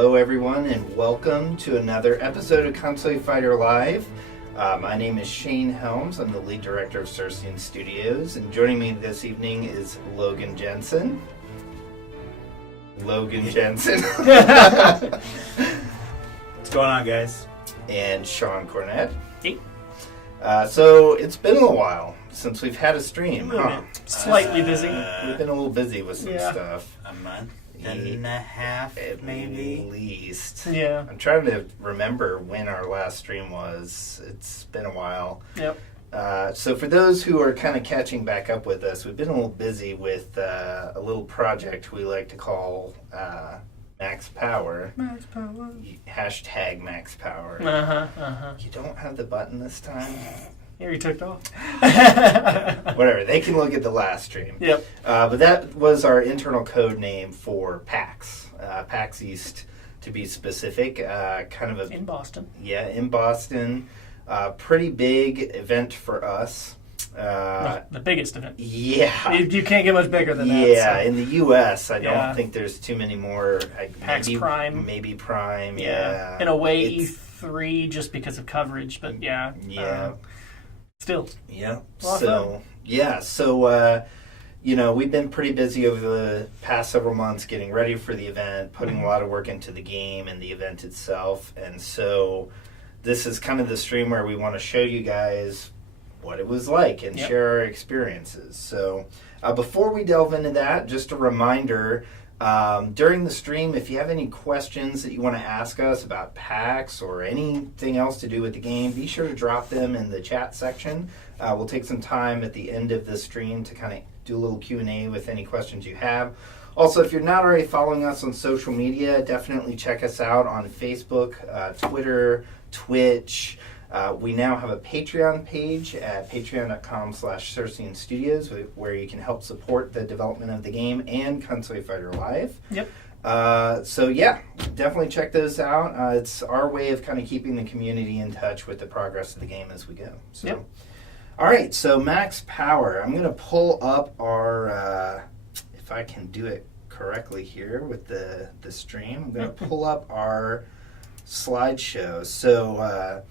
Hello, everyone, and welcome to another episode of Konsui Fighter Live. My name is Shane Helms. I'm the lead director of Circean Studios, and joining me this evening is Logan Jensen. What's going on, guys? And Sean Cornett. Hey. So it's been a while since we've had a stream, huh? Slightly busy. We've been a little busy with some stuff. A month and a half, maybe. At least. Yeah. I'm trying to remember when our last stream was. It's been a while. Yep. So for those who are kind of catching back up with us, we've been a little busy with a little project we like to call Max Power. Max Power. Hashtag Max Power. You don't have the button this time? Here, you took it off. Whatever. They can look at the last stream. Yep. But that was our internal code name for PAX. PAX East, to be specific. Kind of a... In Boston. Yeah, in Boston. Pretty big event for us. The biggest event. Yeah. You can't get much bigger than that. Yeah, So. in the U.S., I don't think there's too many more. PAX Prime. Maybe Prime, yeah. In a way, E3 just because of coverage, but yeah. Yeah. Still. Yeah. So, we've been pretty busy over the past several months getting ready for the event, putting a lot of work into the game and the event itself. And so this is kind of the stream where we want to show you guys what it was like and share our experiences. So before we delve into that, just a reminder, during the stream, if you have any questions that you want to ask us about PAX or anything else to do with the game, be sure to drop them in the chat section. We'll take some time at the end of the stream to kind of do a little Q&A with any questions you have. Also, if you're not already following us on social media, definitely check us out on Facebook, Twitter, Twitch. We now have a Patreon page at patreon.com/Circean Studios where you can help support the development of the game and Konsui Fighter Live. Yep. Definitely check those out. It's our way of kind of keeping the community in touch with the progress of the game as we go. So, yep. All right, so Max Power. I'm going to pull up our, if I can do it correctly here with the stream, I'm going to pull up our slideshow. So,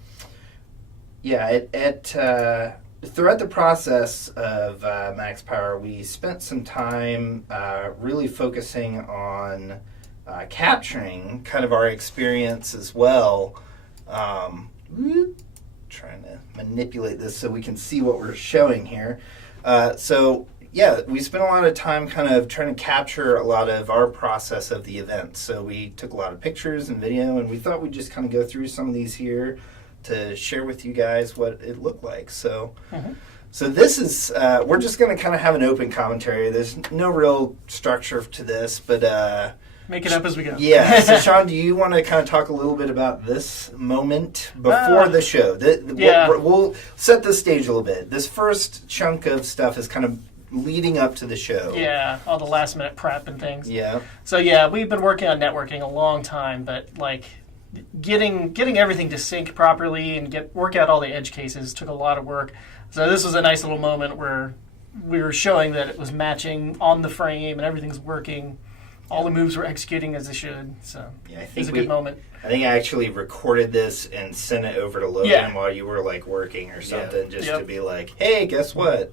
throughout the process of Max Power, we spent some time really focusing on capturing kind of our experience as well. Trying to manipulate this so we can see what we're showing here. We spent a lot of time kind of trying to capture a lot of our process of the event. So we took a lot of pictures and video, and we thought we'd just kind of go through some of these here to share with you guys what it looked like. So this is, we're just going to kind of have an open commentary. There's no real structure to this, but... Make it up as we go. Yeah. So, Sean, do you want to kind of talk a little bit about this moment before the show? We'll set the stage a little bit. This first chunk of stuff is kind of leading up to the show. Yeah, all the last-minute prep and things. Yeah. So, we've been working on networking a long time, but, getting everything to sync properly and work out all the edge cases took a lot of work. So this was a nice little moment where we were showing that it was matching on the frame and everything's working. All the moves were executing as they should. So it was a good moment. I think I actually recorded this and sent it over to Logan while you were working or something, to be like, hey, guess what?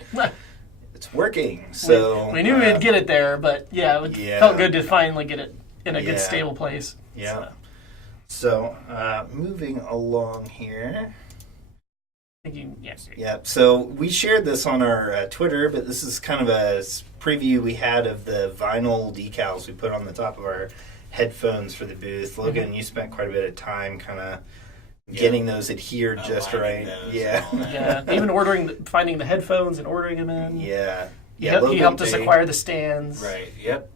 It's working. So we knew we'd get it there, but it felt good to finally get it in a good stable place. Yeah. So, moving along here. Yeah, so we shared this on our Twitter, but this is kind of a preview we had of the vinyl decals we put on the top of our headphones for the booth. Logan, you spent quite a bit of time kind of getting those adhered just right. Even finding the headphones and ordering them in. Yeah. He helped us acquire the stands. Right, yep.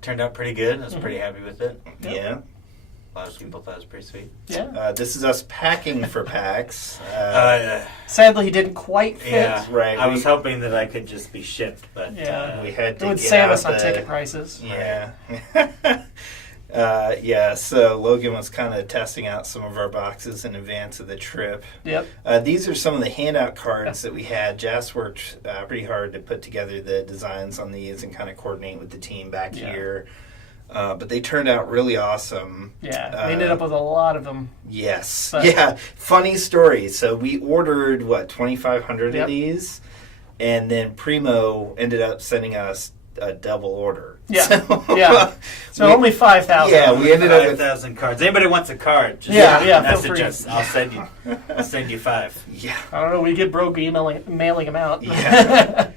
Turned out pretty good. I was pretty happy with it. Yep. Yeah. A lot of people thought it was pretty sweet. Yeah. This is us packing for PAX. Sadly, he didn't quite fit. Yeah, right. I was hoping that I could just be shipped, but we had to it would get save out us on ticket prices. Yeah. So Logan was kind of testing out some of our boxes in advance of the trip. Yep. These are some of the handout cards that we had. Jess worked pretty hard to put together the designs on these and kind of coordinate with the team back here. But they turned out really awesome. Yeah, we ended up with a lot of them. Yes. But- Yeah. Funny story. So we ordered, 2,500 Yep. of these, and then Primo ended up sending us a double order. Yeah. So, Yeah. So we- only 5,000. Yeah, we ended up with 5,000 cards. Anybody wants a card? Just Yeah, message feel free. us. I'll send you 5. Yeah. I don't know. We get broke mailing them out. Yeah.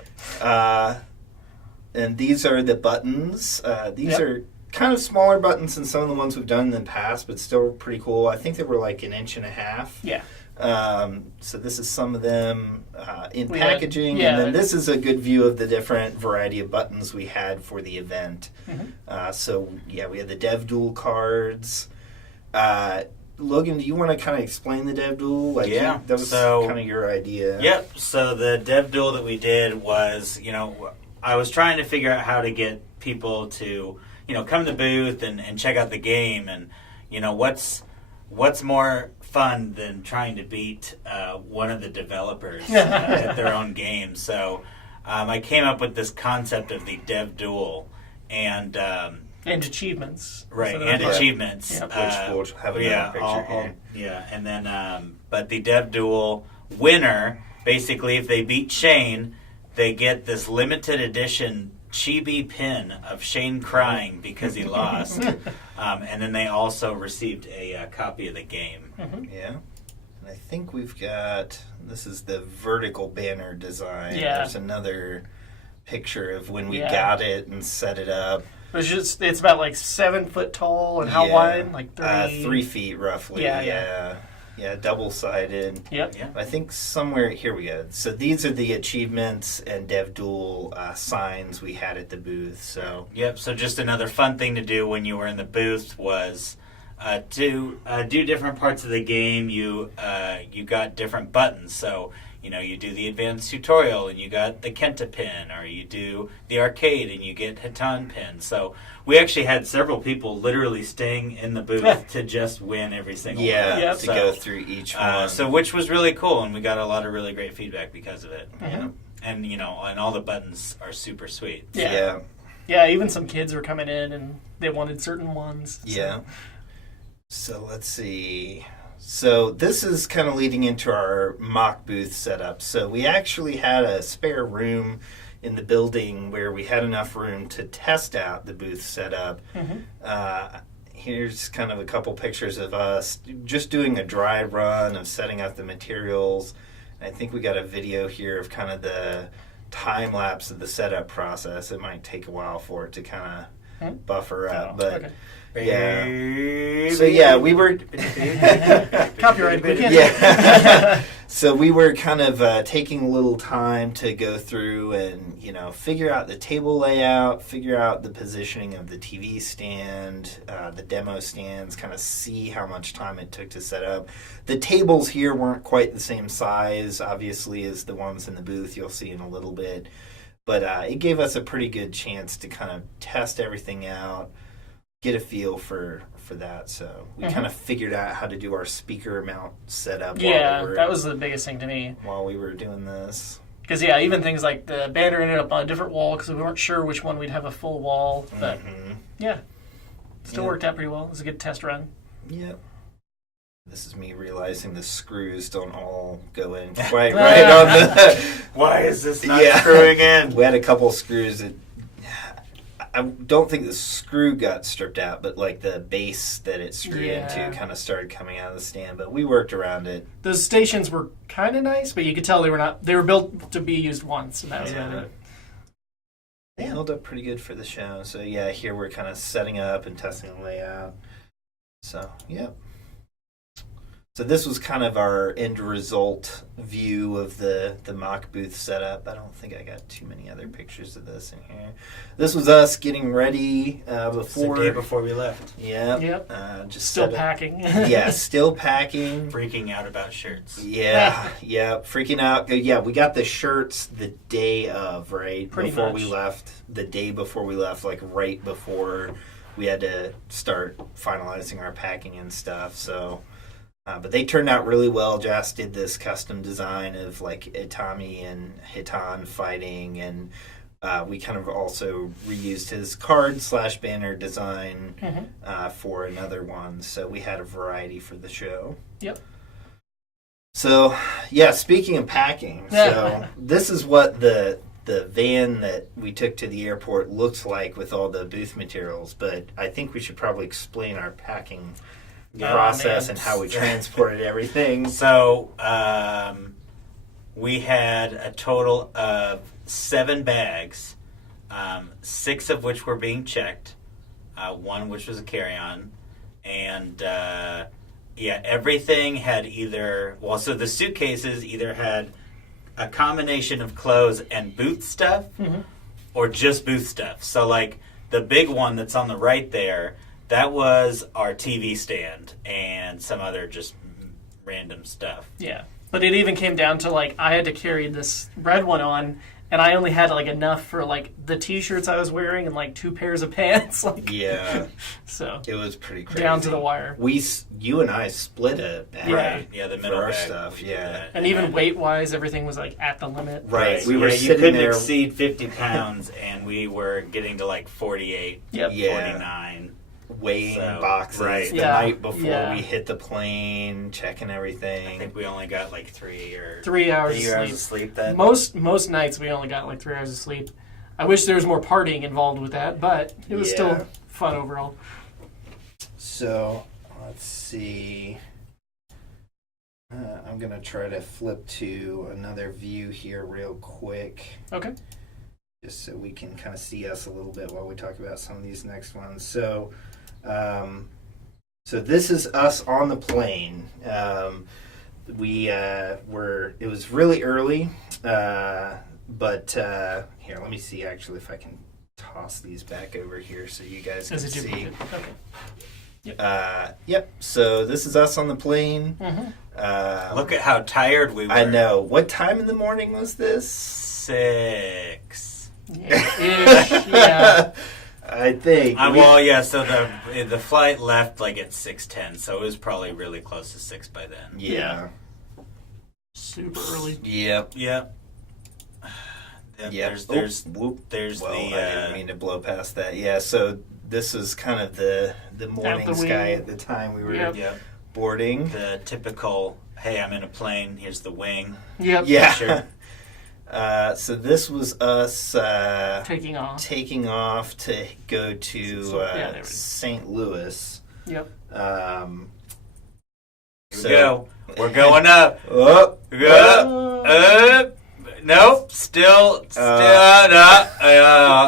And these are the buttons. These Yep. are kind of smaller buttons than some of the ones we've done in the past, but still pretty cool. I think they were like 1.5 inches. Yeah. So this is some of them in We had- packaging, yeah. and then this is a good view of the different variety of buttons we had for the event. Mhm. So yeah, we had the Dev Duel cards. Logan, do you want to kind of explain the Dev Duel? Like, Yeah, that was so- kind of your idea. Yep. So the dev duel that we did was, I was trying to figure out how to get people to, come to the booth and check out the game, and what's more fun than trying to beat one of the developers at their own game. So I came up with this concept of the dev duel, and And achievements. right, So and that's- achievements. Yep. Which we'll have another picture here. Yeah, and then, but the Dev Duel winner, basically, if they beat Shane, they get this limited edition chibi pin of Shane crying because he lost. And then they also received a copy of the game. Yeah. And I think we've got, this is the vertical banner design. Yeah. There's another picture of when we Yeah. got it and set it up. It's about like 7 foot tall, and how Yeah. wide? Like 3 feet roughly. Yeah, Yeah. Yeah, double-sided. Yep. Yeah. I think somewhere, here we go. So these are the achievements and Dev Duel signs we had at the booth. So Yep, so just another fun thing to do when you were in the booth was to do different parts of the game. You got different buttons. So, you do the advanced tutorial and you got the Kenta pin, or you do the arcade and you get Hitan pin. So we actually had several people literally staying in the booth to just win every single one. Yep. to go through each one. So which was really cool, and we got a lot of really great feedback because of it. Mhm. And, and all the buttons are super sweet. Yeah. Yeah. Yeah, even some kids were coming in and they wanted certain ones. So. Yeah. So let's see. So this is kind of leading into our mock booth setup. So we actually had a spare room in the building where we had enough room to test out the booth setup. Mhm. Here's kind of a couple pictures of us just doing a dry run of setting up the materials. I think we got a video here of kind of the time lapse of the setup process. It might take a while for it to kind of buffer up, Oh, but okay. yeah. So yeah, we were Copyright. We can't yeah. So we were kind of taking a little time to go through and figure out the table layout, figure out the positioning of the TV stand, the demo stands, kind of see how much time it took to set up. The tables here weren't quite the same size, obviously, as the ones in the booth. You'll see in a little bit, but it gave us a pretty good chance to kind of test everything out, get a feel for that. So we kind of figured out how to do our speaker mount setup. Yeah, that was the biggest thing to me. while we were doing this. Because, yeah, even things like the banner ended up on a different wall because we weren't sure which one we'd have a full wall. But, yeah, still Yeah. worked out pretty well. It was a good test run. Yep. This is me realizing the screws don't all go in quite right on the. Why is this not Yeah. screwing in? We had a couple screws that. I don't think the screw got stripped out, but like the base that it screwed Yeah. into kind of started coming out of the stand. But we worked around it. Those stations were kind of nice, but you could tell they were built to be used once, and that was Yeah. it. They held up pretty good for the show. So yeah, here we're kind of setting up and testing the layout. So yep. So this was kind of our end result view of the mock booth setup. I don't think I got too many other pictures of this in here. This was us getting ready It's the day before we left. Yep. Yep. Just Still set up- packing. Yeah, still packing. Freaking out about shirts. Yeah, yeah, freaking out. Yeah, we got the shirts the day of, right? Pretty before much. we left. The day before we left, like right before we had to start finalizing our packing and stuff. So, but they turned out really well. Joss did this custom design of like Itami and Hitan fighting, and we kind of also reused his card/banner design for another one. So we had a variety for the show. Yep. So, yeah, speaking of packing, so this is what the van that we took to the airport looks like with all the booth materials. But I think we should probably explain our packing process and how we transported everything. So, we had a total of 7 bags, 6 of which were being checked, 1 which was a carry-on, and everything had so the suitcases either had a combination of clothes and booth stuff, or just booth stuff. So, like, the big one that's on the right there, that was our TV stand and some other just random stuff. Yeah. But it even came down to, like, I had to carry this red one on, and I only had, like, enough for, like, the T-shirts I was wearing and, like, 2 pairs of pants. Like, yeah. So it was pretty crazy. Down to the wire. You and I split a bag. Right. Yeah, the middle for our bag, stuff. Yeah. And even weight-wise, everything was, like, at the limit. Right. We were you couldn't exceed 50 pounds, and we were getting to, like, 48, 49. Weighing boxes the night before we hit the plane, checking everything. I think we only got like 3 hours of sleep then. Most nights we only got like 3 hours of sleep. I wish there was more partying involved with that, but it was still fun overall. So let's see. I'm gonna try to flip to another view here real quick. Okay. Just so we can kind of see us a little bit while we talk about some of these next ones. So this is us on the plane. It was really early, but here, let me see actually if I can toss these back over here so you guys can see. Okay. Yep. So this is us on the plane. Look at how tired we were. I know. What time in the morning was this? 6. Yeah. I think. So the flight left like at 6:10, so it was probably really close to 6 by then. Yeah. Super early. Yep. Yep. There's I the. didn't mean to blow past that. Yeah. So this is kind of the morning sky at the time we were boarding. The typical, hey, I'm in a plane. Here's the wing. Yep. Yeah. Sure. So this was us taking off to go to St. Louis. Yep. Here we go. We're going up. Up. Nope. Still. No.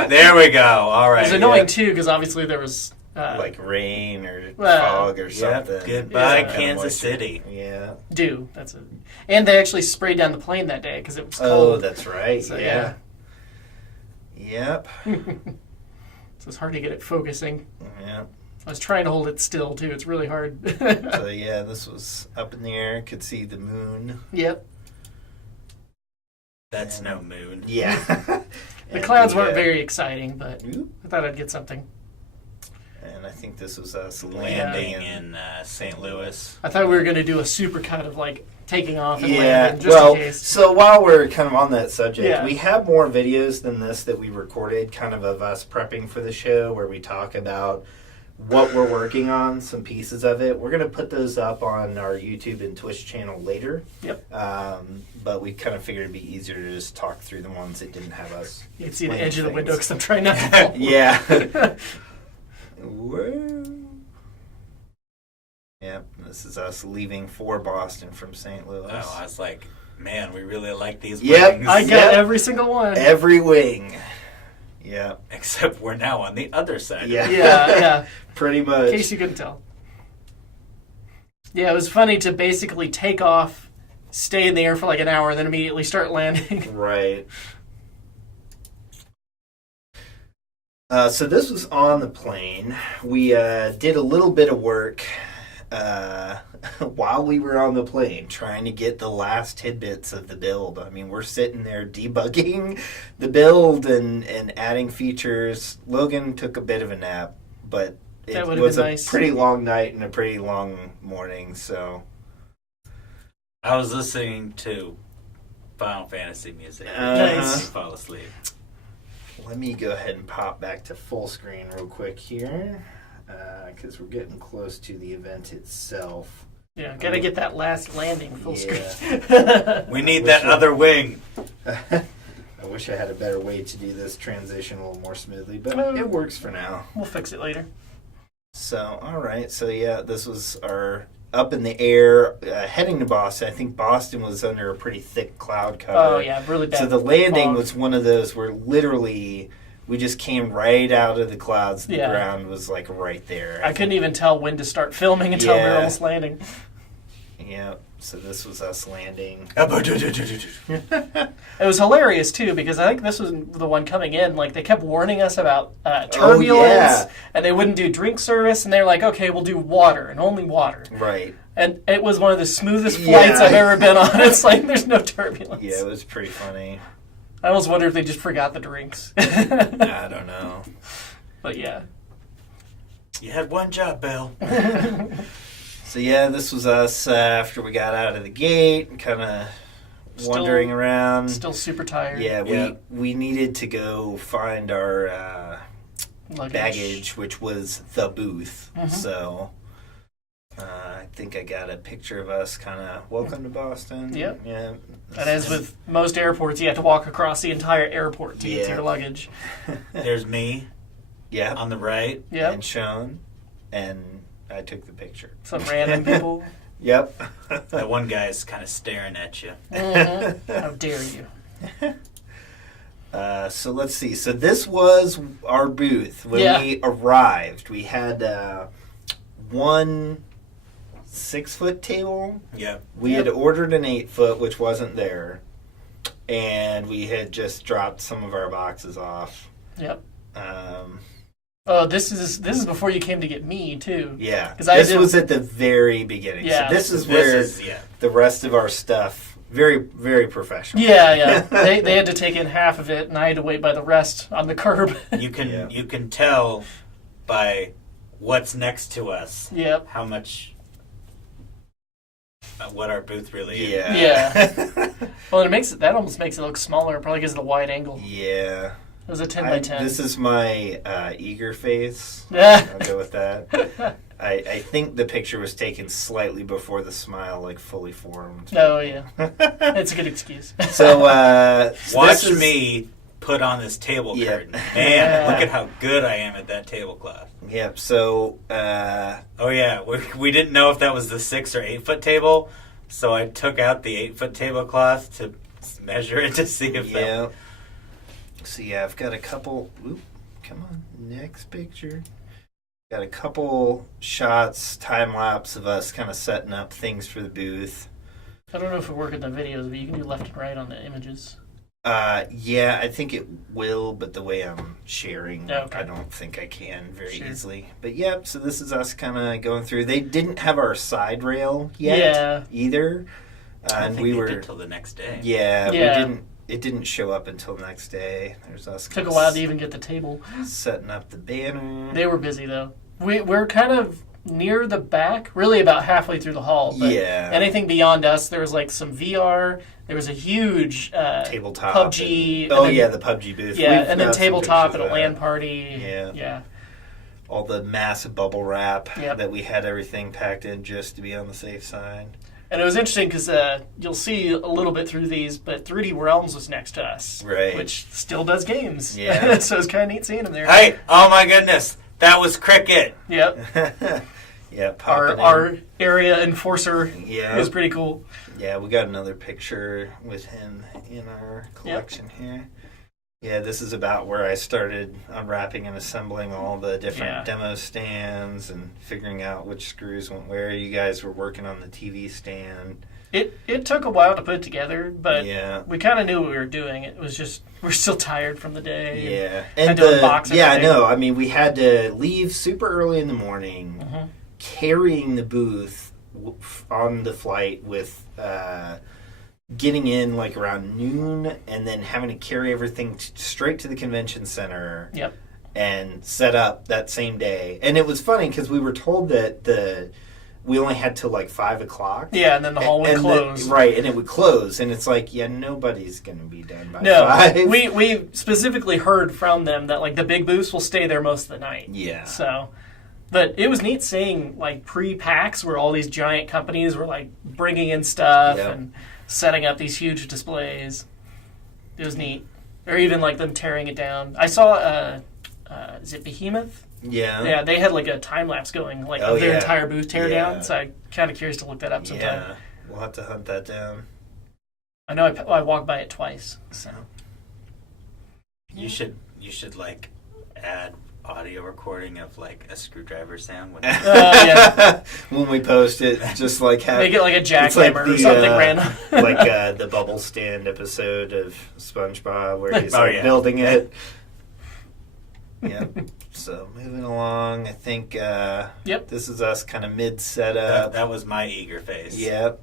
There we go. All right. It was annoying too because obviously there was like rain or fog or something. Goodbye, Kansas City. Yeah. That's it. And they actually sprayed down the plane that day because it was cold. Oh, that's right. So, yeah. Yep. So it's hard to get it focusing. Yeah. I was trying to hold it still too. It's really hard. So yeah, this was up in the air. Could see the moon. Yep. That's no moon. Yeah. The clouds weren't very exciting, but I thought I'd get something. And I think this was us landing in St. Louis. I thought we were going to do a super cut of like taking off and landing just in case. So while we're kind of on that subject, we have more videos than this that we recorded kind of us prepping for the show where we talk about what we're working on, some pieces of it. We're going to put those up on our YouTube and Twitch channel later. Yep. But we kind of figured it'd be easier to just talk through the ones that didn't have us. You can see the edge of the window because I'm trying not to fall. Yeah. Yep, this is us leaving for Boston from St. Louis. Oh, I was like, man, we really like these wings. I got every single one. Every wing. Yeah. Except we're now on the other side. Yeah. Pretty much. In case you couldn't tell. Yeah, it was funny to basically take off, stay in the air for like an hour, and then immediately start landing. Right. So this was on the plane. We did a little bit of work while we were on the plane, trying to get the last tidbits of the build. I mean, we're sitting there debugging the build and adding features. Logan took a bit of a nap, but it was a pretty long night and a pretty long morning. So I was listening to Final Fantasy music. Nice. Fall asleep. let me go ahead and pop back to full screen real quick here, because we're getting close to the event itself. Yeah, gotta get that last landing full screen. We need that other wing. I wish I had a better way to do this transition a little more smoothly, but it works for now. We'll fix it later. So, all right. So, yeah, this was our up in the air heading to Boston. I think Boston was under a pretty thick cloud cover. Oh, yeah, really bad. So the landing fog. was one of those where literally we just came right out of the clouds. The ground was like right there. I couldn't even tell when to start filming until we were almost landing. Yeah. So this was us landing. It was hilarious too because I think this was the one coming in. Like they kept warning us about turbulence, and they wouldn't do drink service, and they're like, "Okay, we'll do water and only water." Right. And it was one of the smoothest flights I've ever been on. It's like there's no turbulence. Yeah, it was pretty funny. I almost wonder if they just forgot the drinks. I don't know. But yeah. You had one job, Bill. So yeah, this was us after we got out of the gate, kind of wandering around. Still super tired. Yeah, we needed to go find our baggage, which was the booth. Mm-hmm. So I think I got a picture of us kind of welcome to Boston. Yep. Yeah. And as with most airports, you have to walk across the entire airport to get to your luggage. There's me. Yeah. On the right. Yeah. And Sean. And I took the picture. Some random people. Yep. That one guy is kind of staring at you. Mm-hmm. How dare you? So let's see. So this was our booth. When we arrived, we had one 6-foot table. Yep. We had ordered an 8-foot, which wasn't there. And we had just dropped some of our boxes off. Yep. Oh, this is before you came to get me too. Yeah, this was at the very beginning. Yeah, so this is where the rest of our stuff, very, very professional. Yeah. They had to take in half of it, and I had to wait by the rest on the curb. You can tell by what's next to us. Yep. How much. What our booth really is. Yeah. Well, that almost makes it look smaller, probably because of the wide angle. Yeah. It was a 10 by 10. This is my eager face. Yeah. I'll go with that. I think the picture was taken slightly before the smile fully formed. Oh, yeah. It's a good excuse. So, watch me put on this table curtain. Man, look at how good I am at that tablecloth. Yep, so... oh, yeah. We didn't know if that was the 6 or 8-foot table, so I took out the 8-foot tablecloth to measure it to see if that... So yeah, I've got a couple. Come on, next picture. Got a couple shots, time lapse of us kind of setting up things for the booth. I don't know if it work in the videos, but you can do left and right on the images. Yeah, I think it will, but the way I'm sharing, okay. I don't think I can very easily. But yeah, so this is us kind of going through. They didn't have our side rail yet either, and we were until the next day. Yeah, we didn't. It didn't show up until the next day. There's us. Took a while to even get the table. Setting up the banner. They were busy though. We're kind of near the back, really about halfway through the hall. But anything beyond us, there was some VR. There was a huge tabletop. PUBG. The PUBG booth. Yeah, and then tabletop at a LAN party. Yeah. All the massive bubble wrap that we had everything packed in just to be on the safe side. And it was interesting because you'll see a little bit through these, but 3D Realms was next to us. Right. Which still does games. Yeah. So it's kind of neat seeing them there. Hey, oh my goodness. That was Cricket. Yep. Yeah, our area enforcer was pretty cool. Yeah, we got another picture with him in our collection here. Yeah, this is about where I started unwrapping and assembling all the different demo stands and figuring out which screws went where. You guys were working on the TV stand. It took a while to put together, but we kind of knew what we were doing. It was just, we're still tired from the day. Yeah. And unbox everything. I know. I mean, we had to leave super early in the morning, carrying the booth on the flight with... getting in around noon and then having to carry everything straight to the convention center and set up that same day. And it was funny because we were told that we only had till like 5 o'clock. Yeah, and then the hall would close. Right, and it would close, and it's like, yeah, nobody's going to be done by No, 5. we specifically heard from them that like the big booths will stay there most of the night. Yeah. So, but it was neat seeing like pre-PAX where all these giant companies were like bringing in stuff and setting up these huge displays. It was neat. Or even like them tearing it down. I saw, is it Behemoth? Yeah. Yeah, they had like a time lapse going, like of their entire booth tear down. So I'm kind of curious to look that up sometime. Yeah, we'll have to hunt that down. I know I walked by it twice. So You should like add audio recording of like a screwdriver sound when, when we post it, just like have make it like a jackhammer or something random, like the bubble stand episode of SpongeBob where he's building it. Yeah. So moving along, I think this is us kind of mid setup. That was my eager face. Yep.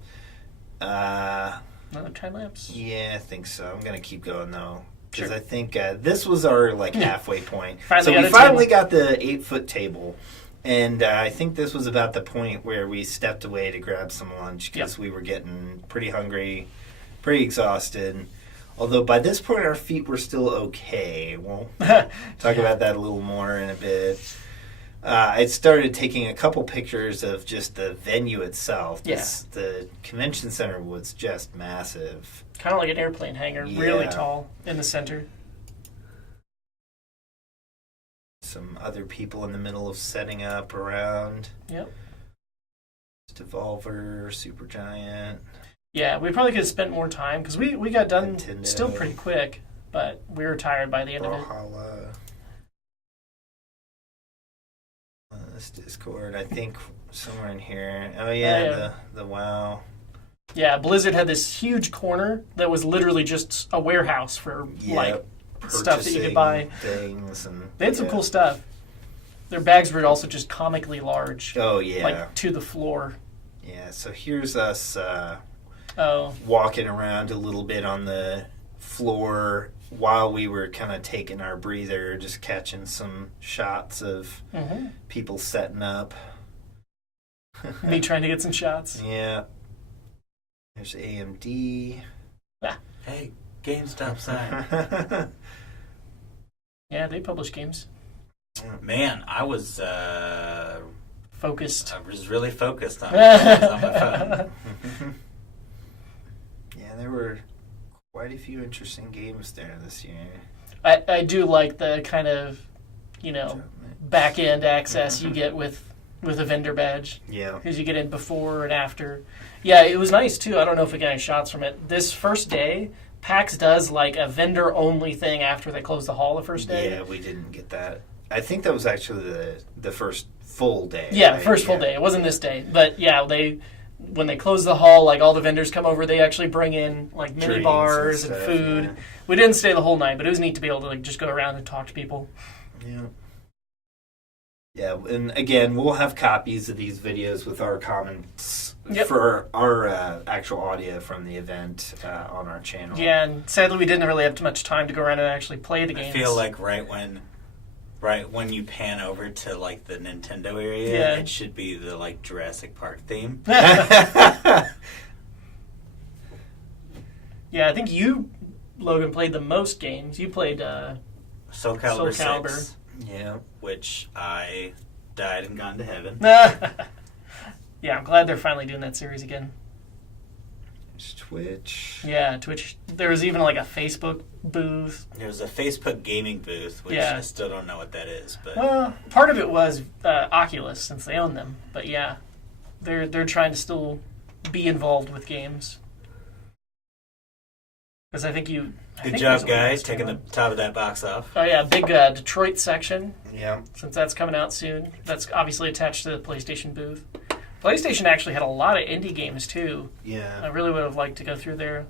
Another time lapse. Yeah, I think so. I'm gonna keep going though because Sure. I think this was our like halfway point. Finally so got we a finally table. got the 8-foot table, and I think this was about the point where we stepped away to grab some lunch because we were getting pretty hungry, pretty exhausted. Although by this point our feet were still okay. We'll talk about that a little more in a bit. I started taking a couple pictures of just the venue itself. The convention center was just massive. Kind of like an airplane hangar, really tall in the center. Some other people in the middle of setting up around. Yep. Devolver, Supergiant. Yeah, we probably could have spent more time because we got done Nintendo. still pretty quick, but we were tired by the end of it. Brawlhalla. This Discord, I think somewhere in here. Oh yeah, the WoW. Yeah, Blizzard had this huge corner that was literally just a warehouse for like stuff that you could buy. Things and they had some cool stuff. Their bags were also just comically large. Oh yeah, like to the floor. Yeah, so here's us Oh. walking around a little bit on the floor while we were kind of taking our breather, just catching some shots of people setting up. Me trying to get some shots. Yeah. There's AMD. Hey, GameStop sign. Yeah, they publish games. Man, I was Focused. I was really focused on my phone. Yeah, there were quite a few interesting games there this year. I do like the kind of, back end access you get with a vendor badge. Yeah. Because you get in before and after. Yeah, it was nice too. I don't know if we got any shots from it. This first day, PAX does like a vendor only thing after they close the hall the first day. Yeah, we didn't get that. I think that was actually the first full day. Yeah, right? first full day. It wasn't this day. But yeah, when they close the hall, like all the vendors come over, they actually bring in like mini Drinks bars and stuff, food. yeah. We didn't stay the whole night, but it was neat to be able to like just go around and talk to people. Yeah. Yeah, and again, we'll have copies of these videos with our comments for our actual audio from the event on our channel. Yeah, and sadly we didn't really have too much time to go around and actually play the games. I feel like right when you pan over to like the Nintendo area, it should be the like Jurassic Park theme. Yeah, I think you, Logan, played the most games. You played Soul Calibur Soul Calibur. 6. Yeah. Which I died and gone to heaven. Yeah, I'm glad they're finally doing that series again. There's Twitch. Yeah, Twitch. There was even like a Facebook booth. There was a Facebook gaming booth, which I still don't know what that is. But well, part of it was Oculus, since they own them. But yeah, they're trying to still be involved with games. Because I think you... Good job, guys, taking the top of that box off. Oh yeah, big Detroit section. Yeah. Since that's coming out soon. That's obviously attached to the PlayStation booth. PlayStation actually had a lot of indie games too. Yeah. I really would have liked to go through there.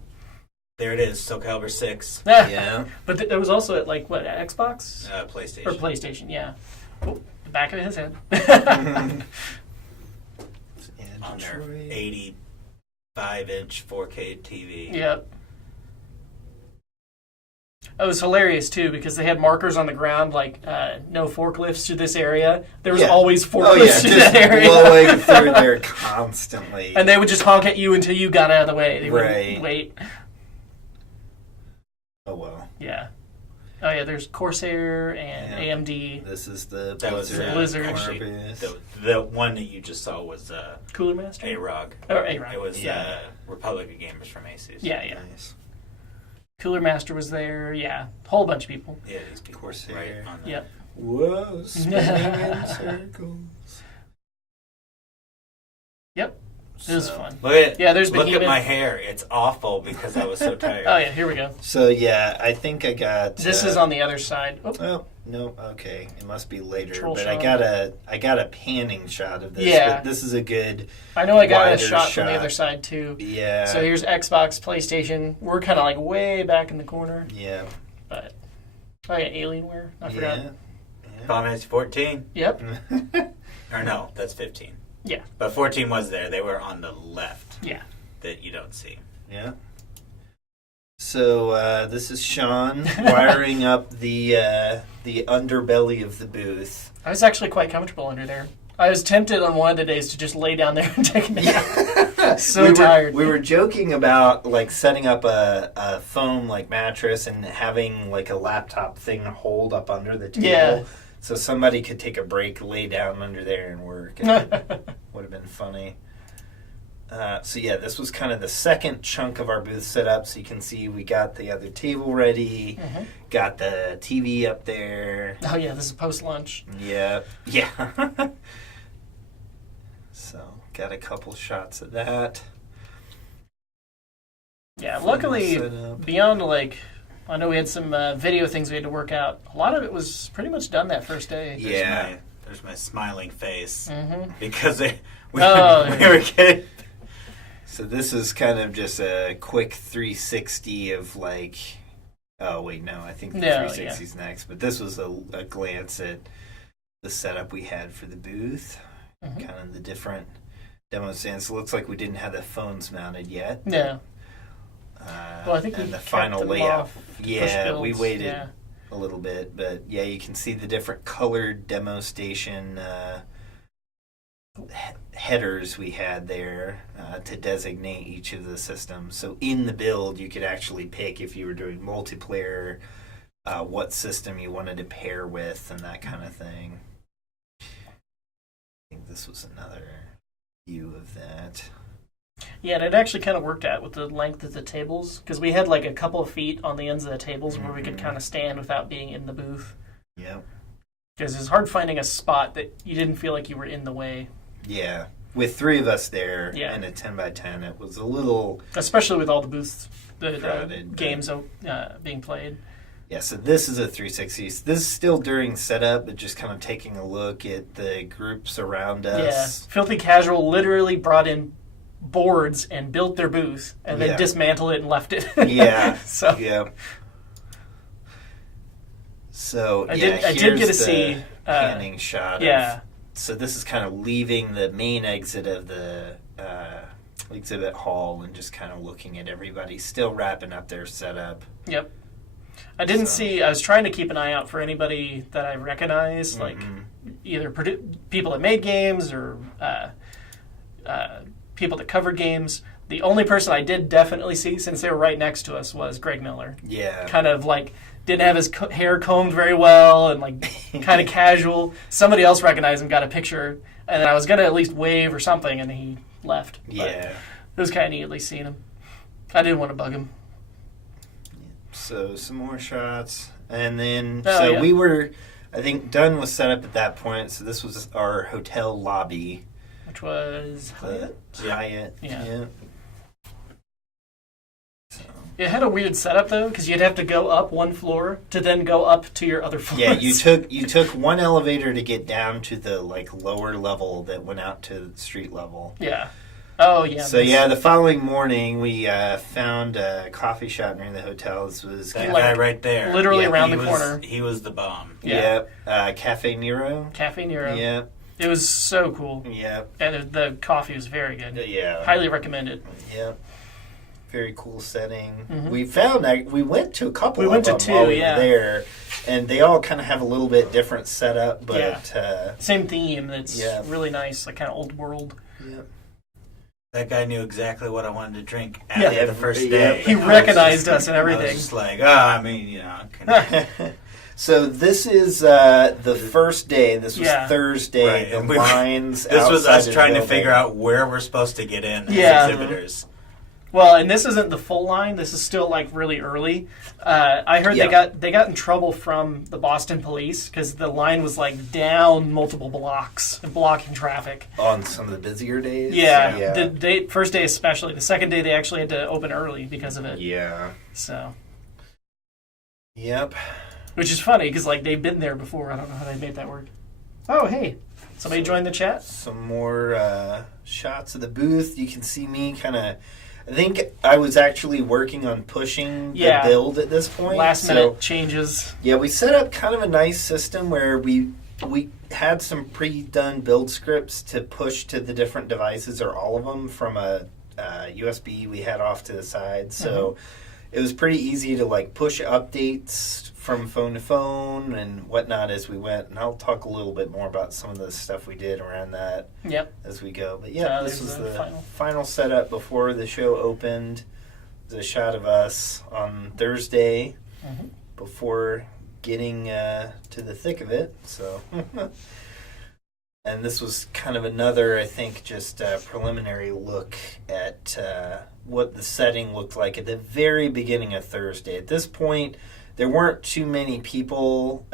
There it is, Soul Calibur 6. Yeah. But it was also at like, what, Xbox? PlayStation. Or PlayStation, yeah. Oh, the back of his head. On their 85-inch 4K TV. Yep. It was hilarious too because they had markers on the ground like no forklifts to this area. There was Yeah. always Oh forklifts yeah, to just that area. blowing through there constantly. And they would just honk at you until you got out of the way. They Right. wouldn't wait. Oh well. Yeah. Oh yeah, there's Corsair and Yeah. AMD. This is the That was Blizzard. Actually, Corvus. the one that you just saw was Cooler Master? A-Rog. Or A-Rog. It was Yeah. Republic of Gamers from Asus. Yeah, yeah. Nice. Cooler Master was there. Yeah. Whole bunch of people. Yeah, these people Corsair. right on the Yep. Whoa, spinning in circles. Yep. It was So- fun. Look at Yeah, there's look Behemoth. at my hair. It's awful because I was so tired. Oh yeah, here we go. So yeah, I think I got. This is on the other side. Oh, Oh no, okay, it must be later. Troll but shot. I got a panning shot of this. Yeah. But this is a good. I know I got a Wider shot from the shot. other side too. Yeah. So here's Xbox, PlayStation. We're kind of like way back in the corner, Yeah. but oh yeah, Alienware. I forgot. Yeah. Final Fantasy 14. Yep. Or no, that's 15. Yeah. But 14 was there. They were on the left Yeah. that you don't see. Yeah. So this is Sean wiring up the underbelly of the booth. I was actually quite comfortable under there. I was tempted on one of the days to just lay down there and take a nap. So tired. We were joking about like setting up a foam like mattress and having like a laptop thing hold up under the table. Yeah. So somebody could take a break, lay down under there and work. It would have been funny. So yeah, this was kind of the second chunk of our booth set up. So you can see we got the other table ready, got the TV up there. Oh yeah, this is post lunch. Yeah, yeah. So got a couple shots of that. Yeah, Fun luckily setup. beyond like, I know we had some video things we had to work out. A lot of it was pretty much done that first day. Yeah. There's my smiling face Mm-hmm. because we Oh, we were getting. So this is kind of just a quick 360 of like, oh wait, no, I think the No, 360 is next. But this was a glance at the setup we had for the booth, Mhm. kind of the different demo stands. Looks like we didn't have the phones mounted yet. Yeah. Well, I think and we the kept final them layout. off push Yeah, we builds, waited yeah. a little bit, but yeah, you can see the different colored demo station headers we had there to designate each of the systems. So in the build, you could actually pick if you were doing multiplayer, what system you wanted to pair with, and that kind of thing. I think this was another view of that. Yeah, and it actually kind of worked out with the length of the tables because we had like a couple of feet on the ends of the tables where we could Mhm. kind of stand without being in the booth. Yep. Because it's hard finding a spot that you didn't feel like you were in the way, Yeah. With three of us there Yeah. and a 10 by 10, it was a little... especially with all the booths, the Crowded, games being played. Yeah, so this is a 360. This is still during setup, but just kind of taking a look at the groups around Yeah, us. Filthy Casual literally brought in boards and built their booth and then Yeah. dismantled it and left it. Yeah. So Yeah. So I yeah, did here's get to the see. panning shot. Yeah. So this is kind of leaving the main exit of the exhibit hall and just kind of looking at everybody still wrapping up their setup. Yep. I didn't So- see. I was trying to keep an eye out for anybody that I recognized, like Mhm. either people that made games or people that covered games. The only person I did definitely see, since they were right next to us, was Greg Miller. Yeah. Kind of like didn't have his hair combed very well and like kind of casual. Somebody else recognized him, got a picture, and then I was gonna at least wave or something, and he left. But Yeah. it was kind of neat at least seeing him. I didn't want to bug him. So some more shots, and then Oh, so yeah. we were, I think, done with setup at that point. So this was our hotel lobby, Which was the Hyatt. Yeah. So, it had a weird setup though, because you'd have to go up one floor to then go up to your other floors. yeah, you took one elevator to get down to the like lower level that went out to the street level. Yeah. Oh yeah. So yeah, the following morning we found a coffee shop near the hotel. This was That Like, guy right there. literally Yeah, around He the was- corner. He was the bomb. Yeah. Cafe Nero. Cafe Nero. Yep, It was so cool, yep, and the coffee was very good. yeah, Highly recommended. yep. Very cool setting. Mhm. We went to a couple. We went of to them while two, we were yeah. there, and they all kind of have a little bit different setup, but Same theme. That's Yeah. really nice, like kind of old world. yeah. That guy knew exactly what I wanted to drink Yeah. after the first Yeah. day. He I was recognized just- us and I was everything. just like, I mean, can So this is the first day. This was Yeah. Thursday. Right, The and we- lines. this was outside us the trying to building. figure out where we're supposed to get in as Yeah. exhibitors. Well, and this isn't the full line. This is still like really early. I heard Yeah. they got in trouble from the Boston police because the line was like down multiple blocks and blocking traffic. on some of the busier days. Yeah, the first day especially. The second day they actually had to open early because of it. Yeah. So, Yep. which is funny because like they've been there before. I don't know how they made that work. Oh, hey, somebody joined the chat. Some more shots of the booth. You can see me kind of. I think I was actually working on pushing the build at this point. Last minute changes. Yeah, we set up kind of a nice system where we had some pre-done build scripts to push to the different devices or all of them from a USB we had off to the side. So it was pretty easy to like push updates from phone to phone and whatnot as we went. And I'll talk a little bit more about some of the stuff we did around that Yep. as we go. But yeah, this there's was the the final setup before the show opened. The shot of us on Thursday Mhm. before getting to the thick of it. So, and this was kind of another, I think, just preliminary look at what the setting looked like at the very beginning of Thursday. At this point, there weren't too many people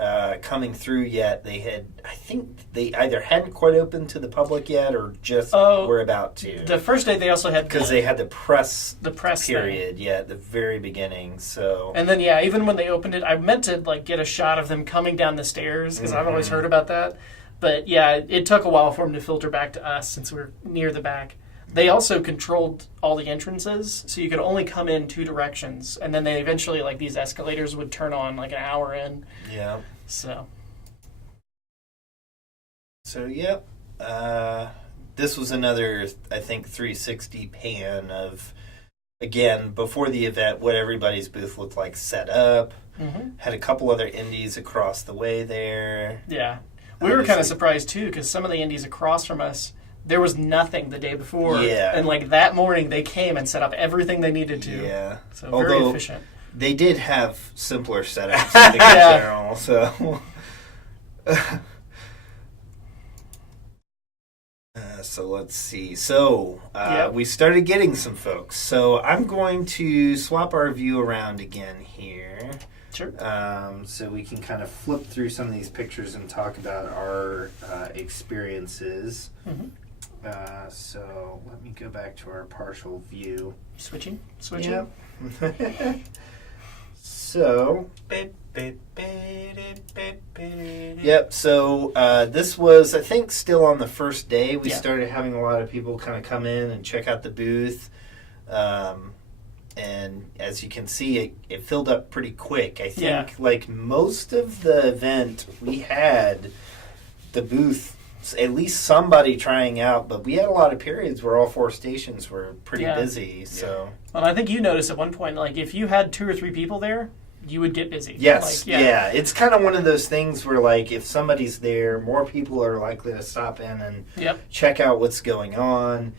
coming through yet. I think they either hadn't quite opened to the public yet or just were about to. The first day they also had Because they had the press thing. period, at the very beginning. So And then even when they opened it, I meant to like get a shot of them coming down the stairs because I've always heard about that. But yeah, it took a while for them to filter back to us since we're near the back. They also controlled all the entrances, so you could only come in two directions, and then they eventually like these escalators would turn on like an hour in. yeah. So So this was another, I think, 360 pan of, again, before the event, what everybody's booth looked like set up. Had a couple other indies across the way there. yeah, we were kind of surprised too because some of the indies across from us, there was nothing the day before. Yeah. And like that morning, they came and set up everything they needed to. Yeah. So very Although efficient. they did have simpler setups I think, in general. So. So let's see. So we started getting some folks. So I'm going to swap our view around again here. Sure. So we can kind of flip through some of these pictures and talk about our experiences. So let me go back to our partial view. Switching. Yep. So, yep. So this was, I think, still on the first day. We started having a lot of people kind of come in and check out the booth. And as you can see, it filled up pretty quick. I think, like most of the event, we had the booth, at least somebody trying out, but we had a lot of periods where all four stations were pretty busy. So, well, I think you noticed at one point, like if you had 2 or 3 people there, you would get busy. yes, Like, it's kind of one of those things where, like, if somebody's there, more people are likely to stop in and check out what's going on.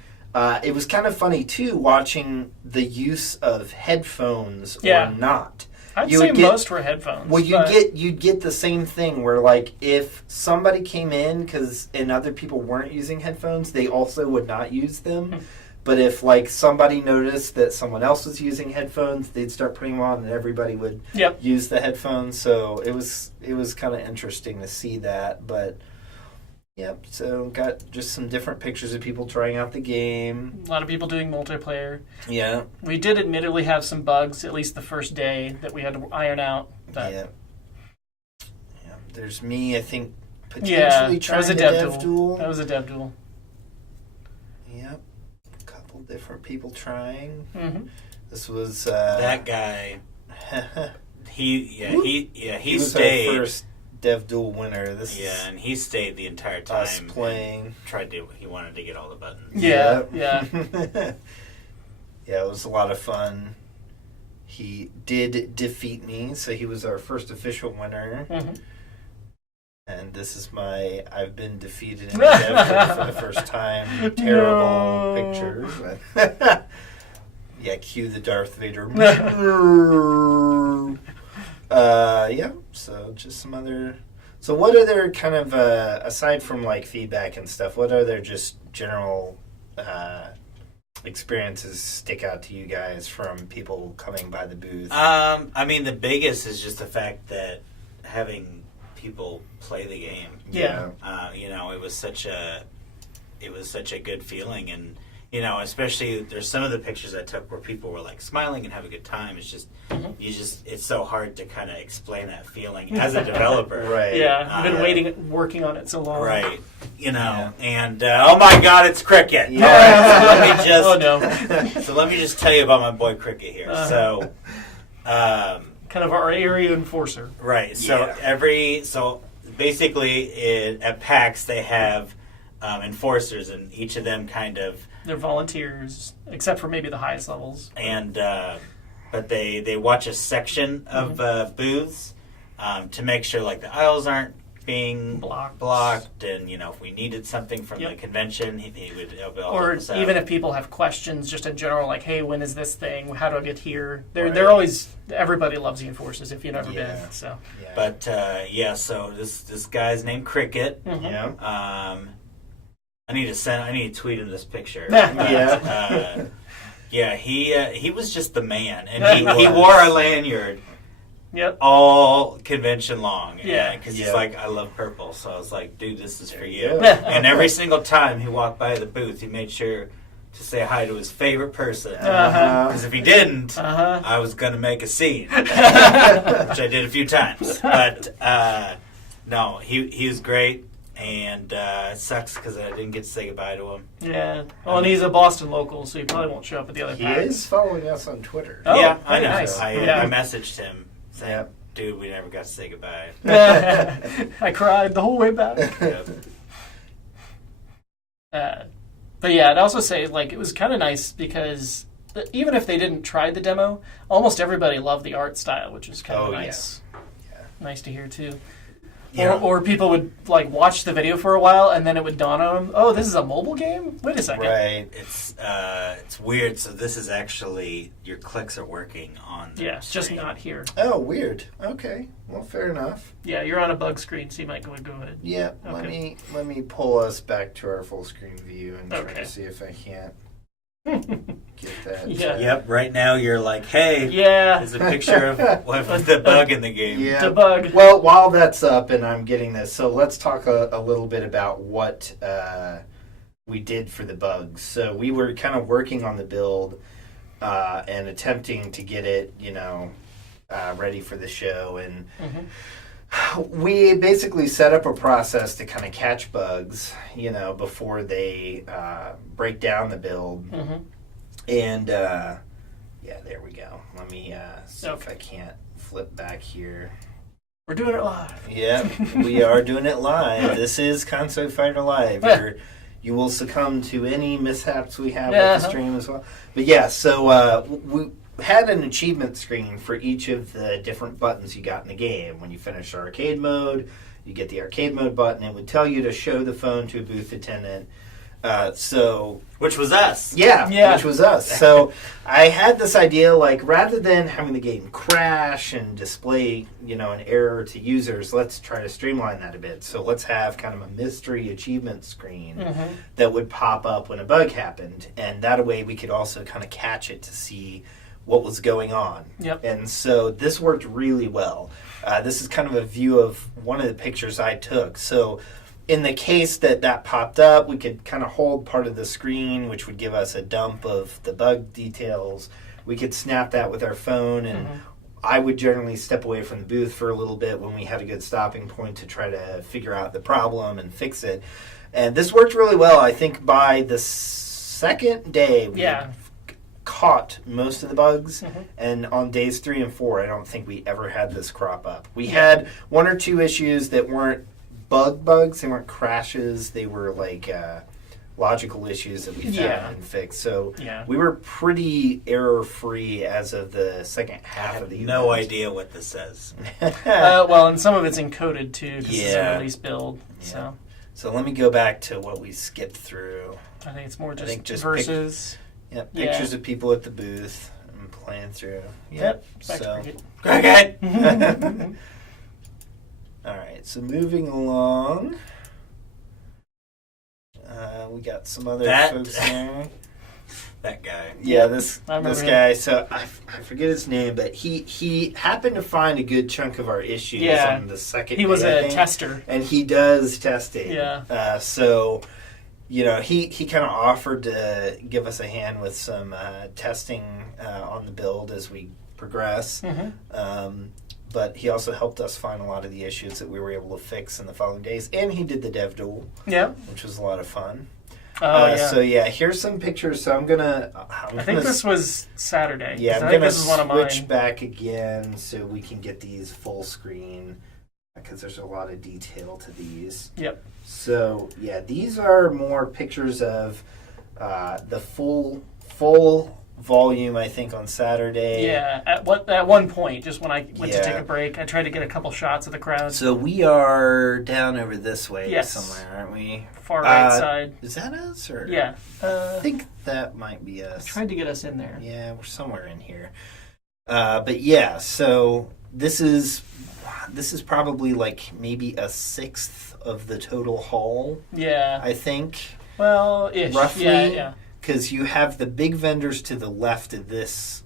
It was kind of funny too watching the use of headphones or not. I'd say most were headphones. Well, you'd get the same thing where, like, if somebody came in and other people weren't using headphones, they also would not use them. But if, like, somebody noticed that someone else was using headphones, they'd start putting them on, and everybody would use the headphones. So it was kind of interesting to see that. But so got just some different pictures of people trying out the game. A lot of people doing multiplayer. Yeah. We did admittedly have some bugs, at least the first day, that we had to iron out. But Yeah. There's me, I think, potentially trying a dev duel. That was a dev duel. Yep. A couple different people trying. Mm-hmm. This was that guy. He was stayed. our first dev duel winner. And he stayed the entire time. Us playing. He wanted to get all the buttons. Yeah. Yeah, it was a lot of fun. He did defeat me, so he was our first official winner. Mm-hmm. And this is my I've been defeated in the dev tour for the first time. Terrible pictures. Yeah, cue the Darth Vader. Yeah, so just some other... So what other kind of, aside from like feedback and stuff, what other just general experiences stick out to you guys from people coming by the booth? I mean, the biggest is just the fact that having people play the game. Yeah. You know, it was such a good feeling, and you know, especially there's some of the pictures I took where people were like smiling and have a good time. It's just it's so hard to kind of explain that feeling as a developer. Right. Yeah, you've been working on it so long. Right. You know, and oh my God, it's Cricket. Yeah. So let me just tell you about my boy Cricket here. So, kind of our area enforcer. right. So so basically at PAX they have enforcers, and each of them kind of They're volunteers, except for maybe the highest levels. and but they watch a section of booths to make sure like the aisles aren't being blocked, and you know, if we needed something from the convention, he would help Or us out. even if people have questions, just in general, like, "Hey, when is this thing? How do I get here?" They're Right. they're always everybody loves the enforcers if you've never Yeah. been. So Yeah. But so this guy's named Cricket. Yeah. I need to tweet him this picture. Yeah. Yeah, he was just the man, and he wore a lanyard Yep. all convention long. Yeah. Because Yeah. he's like, I love purple, so I was like, dude, this is for you. go. And every single time he walked by the booth, he made sure to say hi to his favorite person. Because if he didn't, I was going to make a scene, which I did a few times. But no, he was great, and it sucks because I didn't get to say goodbye to him. Yeah. Well, and he's a Boston local, so he probably won't show up at the other He PAX. is following us on Twitter. Oh, Yeah, I very know. nice. I Yeah. messaged him saying, Yep. dude, we never got to say goodbye. I cried the whole way back. Yep. But yeah, I'd also say like it was kind of nice because even if they didn't try the demo, almost everybody loved the art style, which is kind of Oh, nice. yeah. Nice to hear too. Yeah. Or people would like watch the video for a while and then it would dawn on them, oh, this is a mobile game? Wait a second. Right. It's weird. So this is actually your clicks are working on the Yeah, it's just screen. not here. Oh, weird. Okay. Well, fair enough. Yeah, you're on a bug screen, so you might go ahead. Yeah. Okay. Let me pull us back to our full screen view and try Okay. to see if I can't get that. Yeah. Yep. Right now you're like, hey, Yeah. there's a picture of the bug in the game. Yeah. Debug. Well, while that's up and I'm getting this, so let's talk a little bit about what we did for the bugs. So we were kind of working on the build and attempting to get it, ready for the show. And we basically set up a process to kind of catch bugs, before they break down the build. And there we go. Let me see if I can't flip back here. We're doing it live. Yeah, we are doing it live. This is Konsui Fighter Live. You will succumb to any mishaps we have with the stream as well. But yeah, so we had an achievement screen for each of the different buttons you got in the game. When you finish arcade mode, you get the arcade mode button. It would tell you to show the phone to a booth attendant. Which was us. Yeah. Which was us. So I had this idea, like, rather than having the game crash and display, an error to users, let's try to streamline that a bit. So let's have kind of a mystery achievement screen that would pop up when a bug happened. And that way we could also kind of catch it to see what was going on. Yep. And so this worked really well. This is kind of a view of one of the pictures I took. So in the case that popped up, we could kind of hold part of the screen, which would give us a dump of the bug details. We could snap that with our phone, and I would generally step away from the booth for a little bit when we had a good stopping point to try to figure out the problem and fix it. And this worked really well. I think by the second day, we had caught most of the bugs, and on days 3 and 4, I don't think we ever had this crop up. We had one or two issues that weren't bugs. They weren't crashes. They were like logical issues that we found Yeah. and fixed. So Yeah. we were pretty error-free as of the second I half have of the no event. idea what this says. Well, and some of it's encoded too because it's Yeah. a release build. Yeah. So So let me go back to what we skipped through. I think it's more just, think just versus. Yep, Yeah. pictures of people at the booth and playing through. Yep. Back So, to cricket. Cricket! all right. So moving along, we got some other That- folks there. That guy. Yeah, this I remember this him. guy. So I forget his name, but he happened to find a good chunk of our issues Yeah. on the second. He was day, I a think. tester. and he does testing. Yeah. So, you know, he kind of offered to give us a hand with some testing on the build as we progress. Mm-hmm. But he also helped us find a lot of the issues that we were able to fix in the following days. And he did the dev duel, Yeah. which was a lot of fun. Oh, yeah. So yeah, here's some pictures. So I'm gonna. I think this was Saturday. Yeah, 'cause I'm I think gonna this is one of switch mine. back again so we can get these full screen because there's a lot of detail to these. Yep. So yeah, these are more pictures of the full volume. I think on Saturday. Yeah. At one point, just when I went to Yeah. take a break, I tried to get a couple shots of the crowd. So we are down over this way Yes. somewhere, aren't we? Far right Uh, side. Is that us or? Yeah. I think that might be us. Tried to get us in there. Yeah, we're somewhere in here. But yeah, so this is probably like maybe a sixth of the total haul, Yeah. I think, Well, ish. roughly. Yeah. Yeah. Because you have the big vendors to the left of this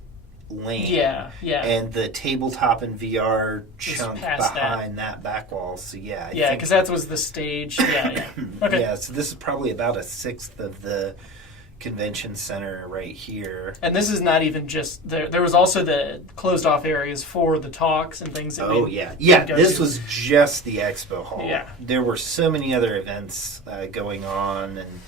lane. Yeah. Yeah. And the tabletop and VR Just chunk past behind that back wall. So yeah, I Yeah, think- because that was the stage. Yeah, yeah. Okay. Yeah, so this is probably about a sixth of the convention center right here. And this is not even just there. There was also the closed off areas for the talks and things. That Oh we yeah. go This to. was just the expo hall. Yeah. There were so many other events going on, and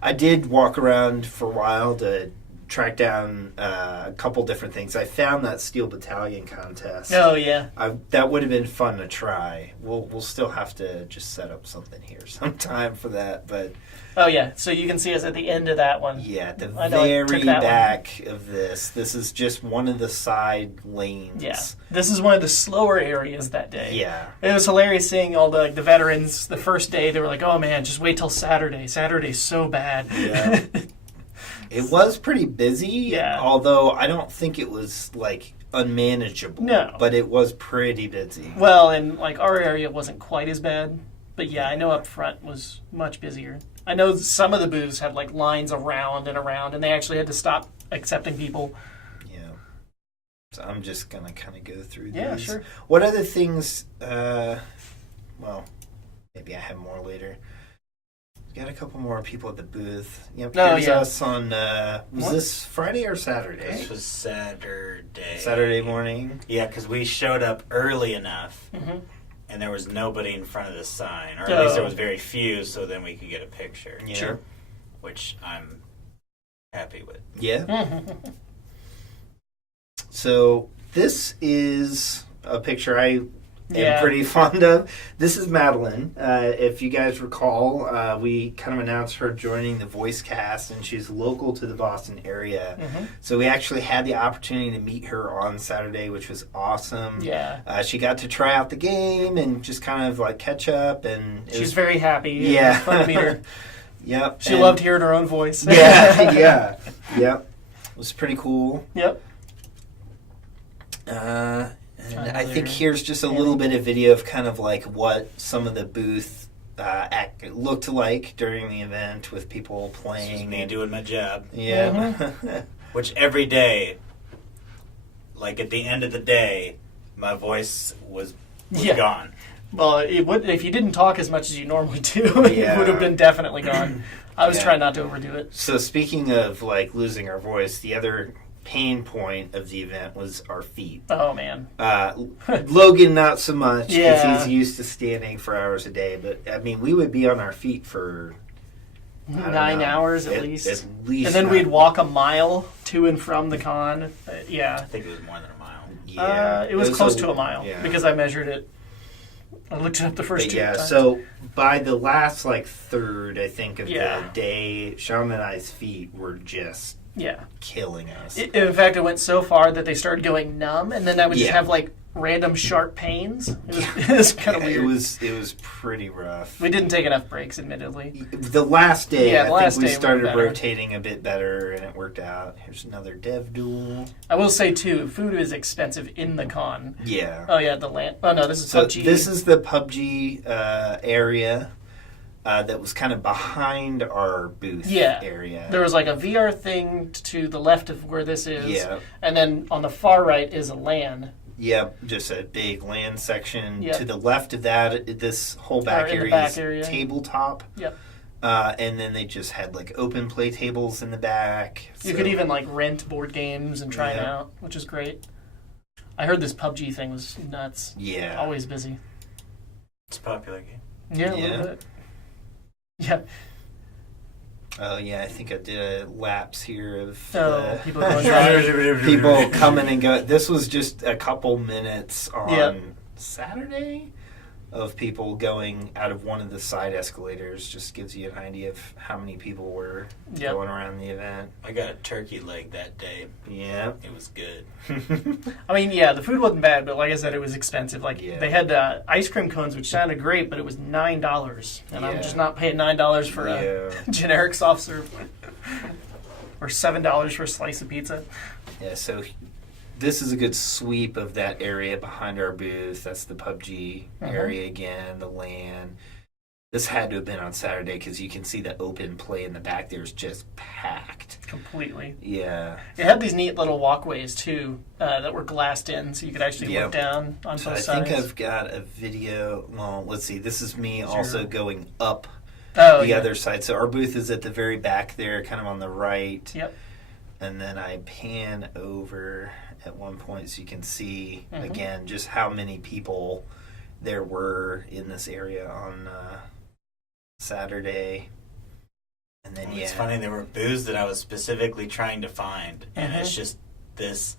I did walk around for a while to track down a couple different things. I found that Steel Battalion contest. Oh yeah. That would have been fun to try. We'll still have to just set up something here sometime for that, but Oh yeah. So you can see us at the end of that one. yeah, at the I know, I very took that one. back of this. This is just one of the side lanes. Yeah. This is one of the slower areas that day. Yeah. It was hilarious seeing all the veterans the first day. They were like, "Oh man, just wait till Saturday. Saturday's so bad." Yeah. It was pretty busy, Yeah. although I don't think it was like unmanageable. No. But it was pretty busy. Well, and like our area wasn't quite as bad, but yeah, I know up front was much busier. I know some of the booths had like lines around and around, and they actually had to stop accepting people. Yeah. So I'm just going to kind of go through these. Yeah, sure. What other things, well, maybe I have more later. Got a couple more people at the booth. Yep, Oh, here's yeah. us on, was What? this Friday or Saturday? This was Saturday. Saturday morning. Yeah, because we showed up early enough, Mm-hmm. and there was nobody in front of the sign, or at least Oh. there was very few, so then we could get a picture, Yeah. Sure. which I'm happy with. Yeah. So this is a picture I am Yeah. pretty fond of. This is Madeline. If you guys recall, we kind of announced her joining the voice cast, and she's local to the Boston area. Mhm. So we actually had the opportunity to meet her on Saturday, which was awesome. Yeah. She got to try out the game and just kind of like catch up, and it She's was, very happy. yeah. It was fun to meet her. Yep. She and- loved hearing her own voice. Yeah, yeah, yep. It was pretty cool. Yep. And I think here's just a little bit of video of kind of like what some of the booth looked like during the event with people This was playing. me doing my job, Yeah. which every day, like at the end of the day, my voice was Yeah. gone. Well, it would if you didn't talk as much as you normally do. It Yeah. would have been definitely gone. I was Yeah. trying not to overdo it. So speaking of like losing our voice, the other pain point of the event was our feet. Oh man. Logan not so much because Yeah. he's used to standing for hours a day, but I mean we would be on our feet for I don't 9 know, hours at least. At least, And then 9. we'd walk a mile to and from the con. Yeah. I think it was more than a mile. Yeah, It was close to a mile yeah. because I measured it. I looked it up the first But two times. so by the last third, I think, of Yeah. the day, Sean and I's feet were just killing us. In fact, it went so far that they started going numb, and then I would just Yeah. have random sharp pains. It was kind of weird. It was pretty rough. We didn't take enough breaks, admittedly. The last day, Yeah, the I last think we day started went better. rotating a bit better, and it worked out. Here's another dev duel. I will say too, food is expensive in the con. Yeah. Oh yeah, the land. Oh no, this is So PUBG. this is the PUBG area that was kind of behind our booth area. There was a VR thing to the left of where this is. Yeah. And then on the far right is a LAN. Yep, just a big land section. Yep. To the left of that, this whole back in the area back is area. tabletop. Yep. And then they just had open play tables in the back. You could even rent board games and try them Yeah. out, which is great. I heard this PUBG thing was nuts. Yeah. Always busy. It's a popular game. Yeah, a Yeah. little bit. Yeah. Oh yeah, I think I did a lapse here of People going by. people coming and going. This was just a couple minutes on Yep. Saturday of people going out of one of the side escalators. Just gives you an idea of how many people were Yep. going around the event. I got a turkey leg that day. Yeah. It was good. I mean, yeah, the food wasn't bad, but like I said, it was expensive. Yeah. They had ice cream cones, which sounded great, but it was $9, and I'm Yeah. just not paying $9 for a generic soft serve, or $7 for a slice of pizza. Yeah, so this is a good sweep of that area behind our booth. That's the PUBG area again, the LAN. This had to have been on Saturday because you can see the open play in the back there is just packed. Completely. Yeah. It had these neat little walkways, too, that were glassed in, so you could actually Yep. look down on So both I sides. think I've got a video. Well, let's see. This is me also going up Oh, the yeah. other side. So our booth is at the very back there, kind of on the right. Yep. And then I pan over at one point so you can see, Mhm. again, just how many people there were in this area on Saturday. And then, It's funny, there were booths that I was specifically trying to find, and it's Mhm. just this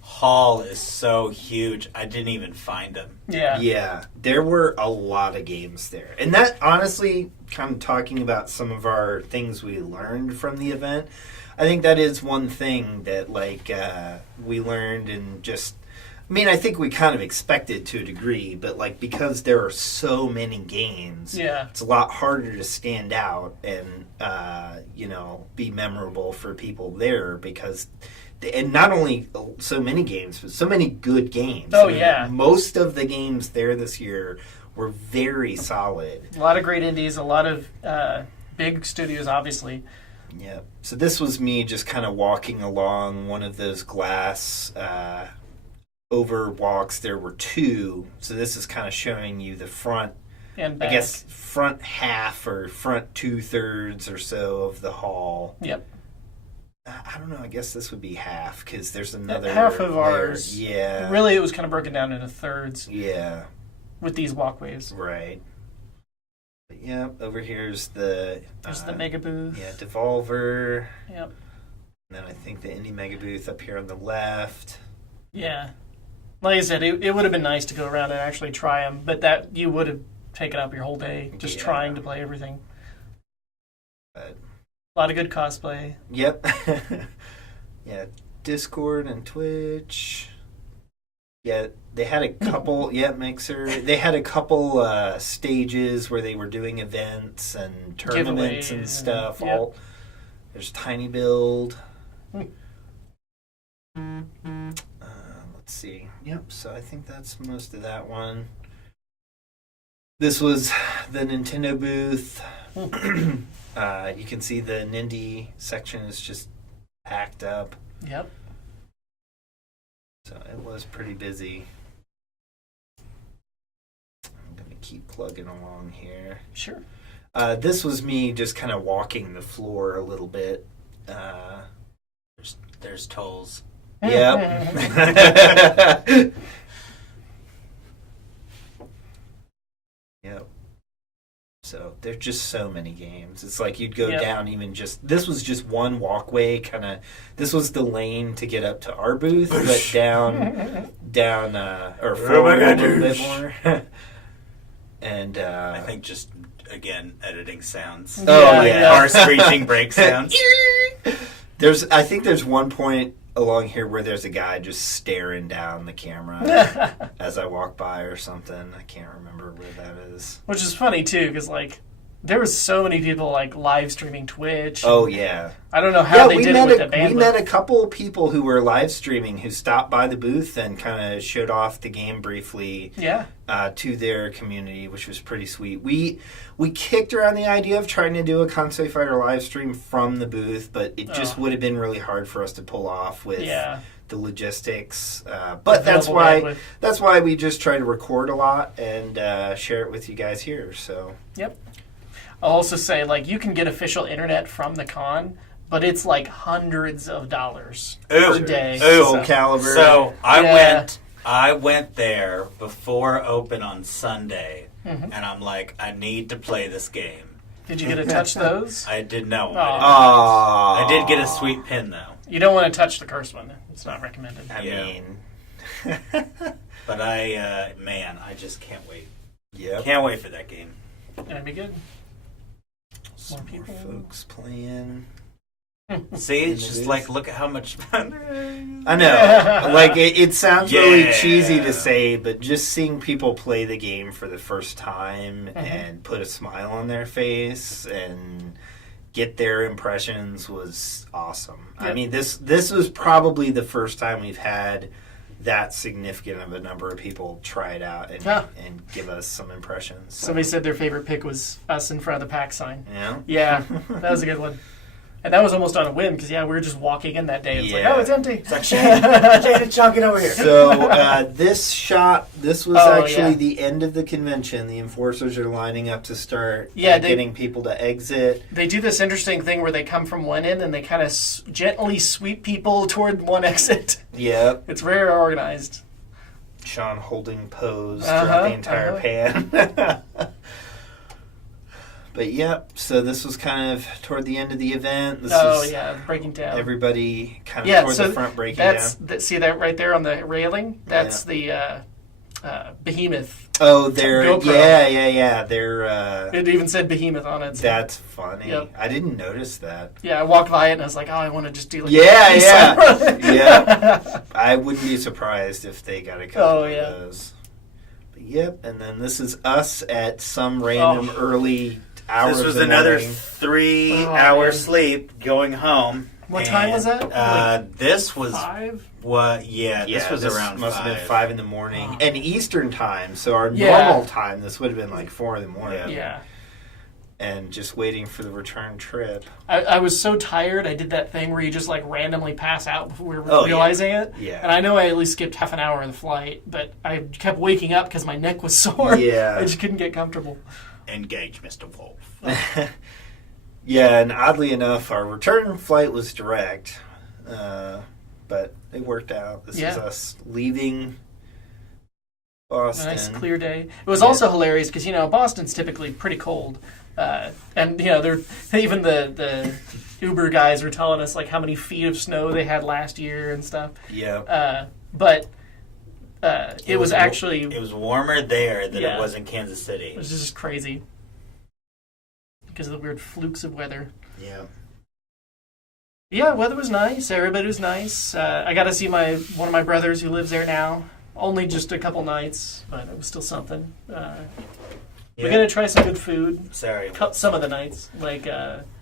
hall is so huge, I didn't even find them. Yeah. Yeah, there were a lot of games there. And that, honestly, kind of talking about some of our things we learned from the event, I think that is one thing that, we learned and just... I mean, I think we kind of expected to a degree, but, because there are so many games, Yeah. it's a lot harder to stand out and, be memorable for people there because... And not only so many games, but so many good games. Oh, I mean, yeah. Most of the games there this year were very solid. A lot of great indies, a lot of big studios, obviously. Yep. So this was me just kind of walking along one of those glass over walks. There were two. So this is kind of showing you the front, And back. I guess, front half or front 2/3 or so of the hall. Yep. I don't know. I guess this would be half because there's another Half of layer. ours. Yeah. Really, it was kind of broken down into thirds Yeah. with these walkways. Right. But yeah. Over here's the. There's the mega booth. Yeah, Devolver. Yep. And then I think the Indie Mega Booth up here on the left. Yeah. Like I said, it would have been nice to go around and actually try them, but that you would have taken up your whole day just Yeah. trying to play everything. But, A lot of good cosplay. yep. Yeah, Discord and Twitch. Yeah, they had a couple. Yeah, Mixer. They had a couple stages where they were doing events and tournaments Giveaways and stuff. and- yep. All there's Tiny Build. Let's see. Yep. So I think that's most of that one. This was the Nintendo booth. You can see the Nindy section is just packed up. Yep. So it was pretty busy. I'm going to keep plugging along here. Sure. This was me just kind of walking the floor a little bit. There's tolls. Yep. Yep. So there's just so many games. It's like you'd go Yep. down even just... This was just one walkway, kind of... This was the lane to get up to our booth, but down, or forward a little bit more. And I think just, again, editing sounds. Oh, yeah. Car screeching brake sounds. I think there's one point along here where there's a guy just staring down the camera as I walk by or something. I can't remember where that is. Which is funny, too, because, like, there was so many people, like, live streaming Twitch. Oh, yeah. I don't know how they did it with the bandwidth. We met a couple people who were live streaming who stopped by the booth and kind of showed off the game briefly to their community, which was pretty sweet. We kicked around the idea of trying to do a Konsui Fighter live stream from the booth, but it just would have been really hard for us to pull off with the logistics. But that's why we just try to record a lot and share it with you guys here. So Yep. I'll also say, like, you can get official internet from the con, but it's like hundreds of dollars per day. Soul Calibur. So I went there before open on Sunday, and I'm like, I need to play this game. Did you get to touch those? I did know. I did get a sweet pin, though. You don't want to touch the cursed one. It's not recommended. I mean... But I just can't wait. Yeah. Can't wait for that game. That'd be good. More people. Folks playing. See, it's just like, look at how much fun. I know. Like, it sounds really cheesy to say, but just seeing people play the game for the first time and put a smile on their face and get their impressions was awesome. Yep. I mean, this was probably the first time we've had that significant of a number of people try it out and give us some impressions. So. Somebody said their favorite pick was us in front of the pack sign. Yeah? Yeah, that was a good one. And that was almost on a whim because, we were just walking in that day. It's like, oh, it's empty. It's like, Shane, Chuck it over here. So this was actually the end of the convention. The enforcers are lining up to start getting people to exit. They do this interesting thing where they come from one end and they kind of gently sweep people toward one exit. Yep. It's very organized. Sean holding pose throughout the entire pan. But so this was kind of toward the end of the event. Breaking down. Everybody kind of toward the front breaking down. See that right there on the railing? That's the Behemoth. Oh, they're They're. It even said Behemoth on it. So. That's funny. Yep. I didn't notice that. Yeah, I walked by it and I was like, I want to just do like yeah. I wouldn't be surprised if they got a couple of those. But and then this is us at some random early hours. This was another 3-hour sleep going home. What time was that? This was 5. This was around must 5. have been 5 in the morning and Eastern time. So our normal time, this would have been like 4 in the morning. Yeah. And just waiting for the return trip. I was so tired. I did that thing where you just like randomly pass out before realizing it. Yeah. And I know I at least skipped half an hour of the flight, but I kept waking up because my neck was sore. Yeah. I just couldn't get comfortable. Engage, Mr. Wolf. And oddly enough, our return flight was direct, but it worked out. This is us leaving Boston. A nice clear day. It was also hilarious because Boston's typically pretty cold, and they're even the Uber guys were telling us like how many feet of snow they had last year and stuff. Yeah. But it was actually it was warmer there than it was in Kansas City. It was just crazy. Because of the weird flukes of weather. Yeah. Yeah, weather was nice. Everybody was nice. I got to see one of my brothers who lives there now. Only just a couple nights, but it was still something. We're going to try some good food. Sorry. Some of the nights. Like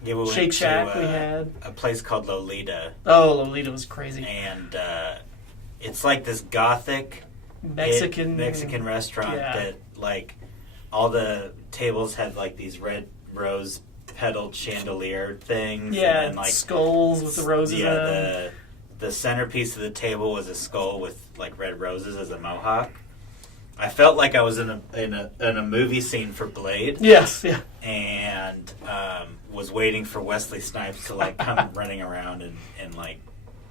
we Shake Shack we had. A place called Lolita. Oh, Lolita was crazy. And it's like this gothic Mexican restaurant that like all the tables had like these red rose petaled chandelier things. Yeah, and then, like skulls with the roses. Yeah, the centerpiece of the table was a skull with like red roses as a mohawk. I felt like I was in a movie scene for Blade. Yes, yeah. And was waiting for Wesley Snipes to like come running around and like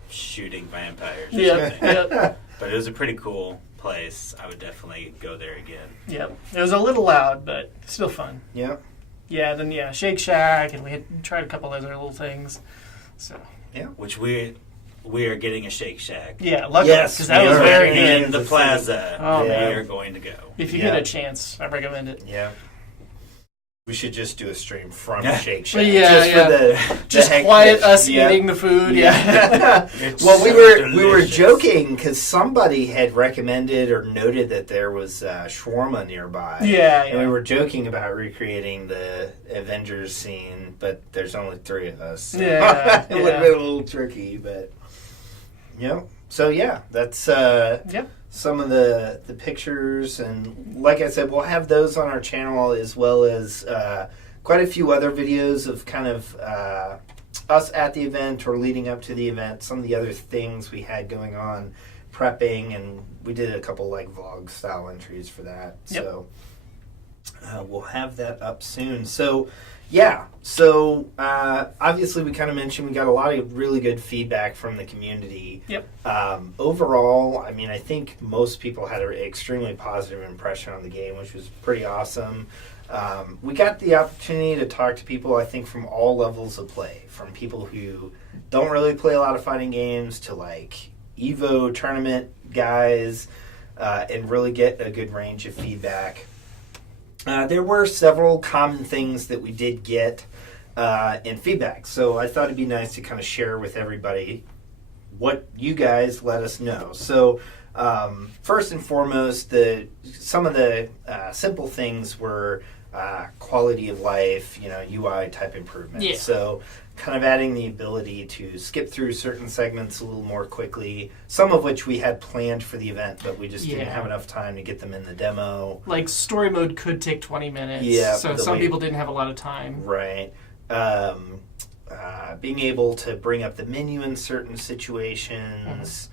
shooting vampires. Yeah. But it was a pretty cool place. I would definitely go there again. Yep. It was a little loud, but still fun. Yeah. Yeah, then Shake Shack, and we had tried a couple other little things. So which we we are getting a Shake Shack. Yeah, luckily, Yes, because that we was are. very In good. the plaza, Oh, we man. are going to go. If you Yeah. get a chance, I recommend it. Yeah. We should just do a stream from Yeah. Shake Shack. Yeah, just yeah. for the Just heck quiet of it. us Yeah. eating the food. Yeah. It's Well, we so were delicious. joking because somebody had recommended or noted that there was shawarma nearby. Yeah, And we yeah. were joking about recreating the Avengers scene, but there's only 3 of us. So Yeah, it would yeah. have been a little tricky, but So yeah, that's Yeah. some of the pictures, and like I said, we'll have those on our channel as well as quite a few other videos of kind of us at the event or leading up to the event, some of the other things we had going on, prepping, and we did a couple like vlog style entries for that. Yep. So we'll have that up soon. So yeah, so obviously we kind of mentioned we got a lot of really good feedback from the community. Yep. Overall, I mean, I think most people had an extremely positive impression on the game, which was pretty awesome. We got the opportunity to talk to people, I think, from all levels of play, from people who don't really play a lot of fighting games to like Evo tournament guys, and really get a good range of feedback. There were several common things that we did get in feedback, so I thought it'd be nice to kind of share with everybody what you guys let us know. So first and foremost, some of the simple things were quality of life, UI type improvements. Yeah. So kind of adding the ability to skip through certain segments a little more quickly, some of which we had planned for the event, but we just didn't Yeah. have enough time to get them in the demo. Like story mode could take 20 minutes. Yeah, So the some way- people didn't have a lot of time. Right. Being able to bring up the menu in certain situations.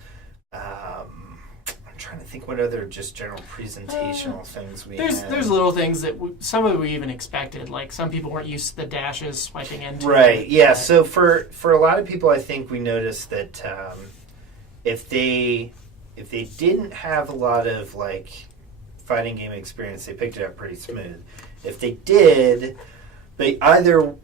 I'm trying to think what other just general presentational things we had. There's little things that some of it we even expected. Like some people weren't used to the dashes swiping into. Right. it, Yeah. but- So for a lot of people, I think we noticed that if they didn't have a lot of like fighting game experience, they picked it up pretty smooth. If they did, they either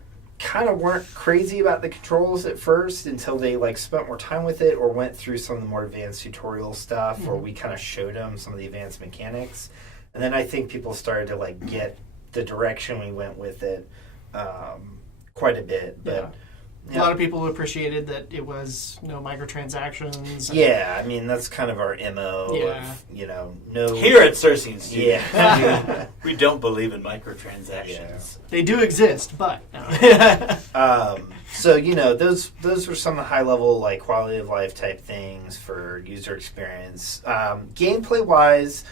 kind of weren't crazy about the controls at first until they like spent more time with it or went through some of the more advanced tutorial stuff, or we kind of showed them some of the advanced mechanics, and then I think people started to like get the direction we went with it quite a bit. But A lot of people appreciated that it was no microtransactions. yeah, I mean that's kind of our MO. Yeah. Of, no Here at Cersei Studios, Yeah. we don't believe in microtransactions. They do exist, but no. So those were some of the high level like quality of life type things for user experience. Gameplay wise,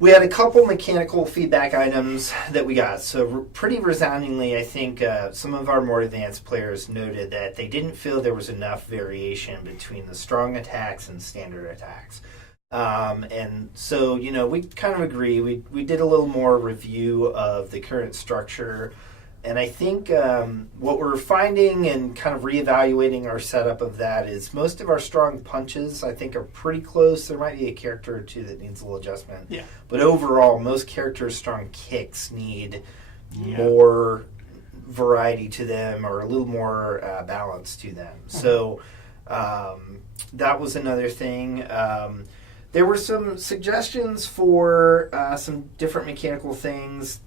we had a couple mechanical feedback items that we got. So pretty resoundingly, I think some of our more advanced players noted that they didn't feel there was enough variation between the strong attacks and standard attacks. And so, we kind of agree. We did a little more review of the current structure. And I think what we're finding and kind of reevaluating our setup of that is most of our strong punches, I think, are pretty close. There might be a character or two that needs a little adjustment. Yeah. But overall, most characters' strong kicks need Yeah. more variety to them or a little more balance to them. So that was another thing. There were some suggestions for some different mechanical things.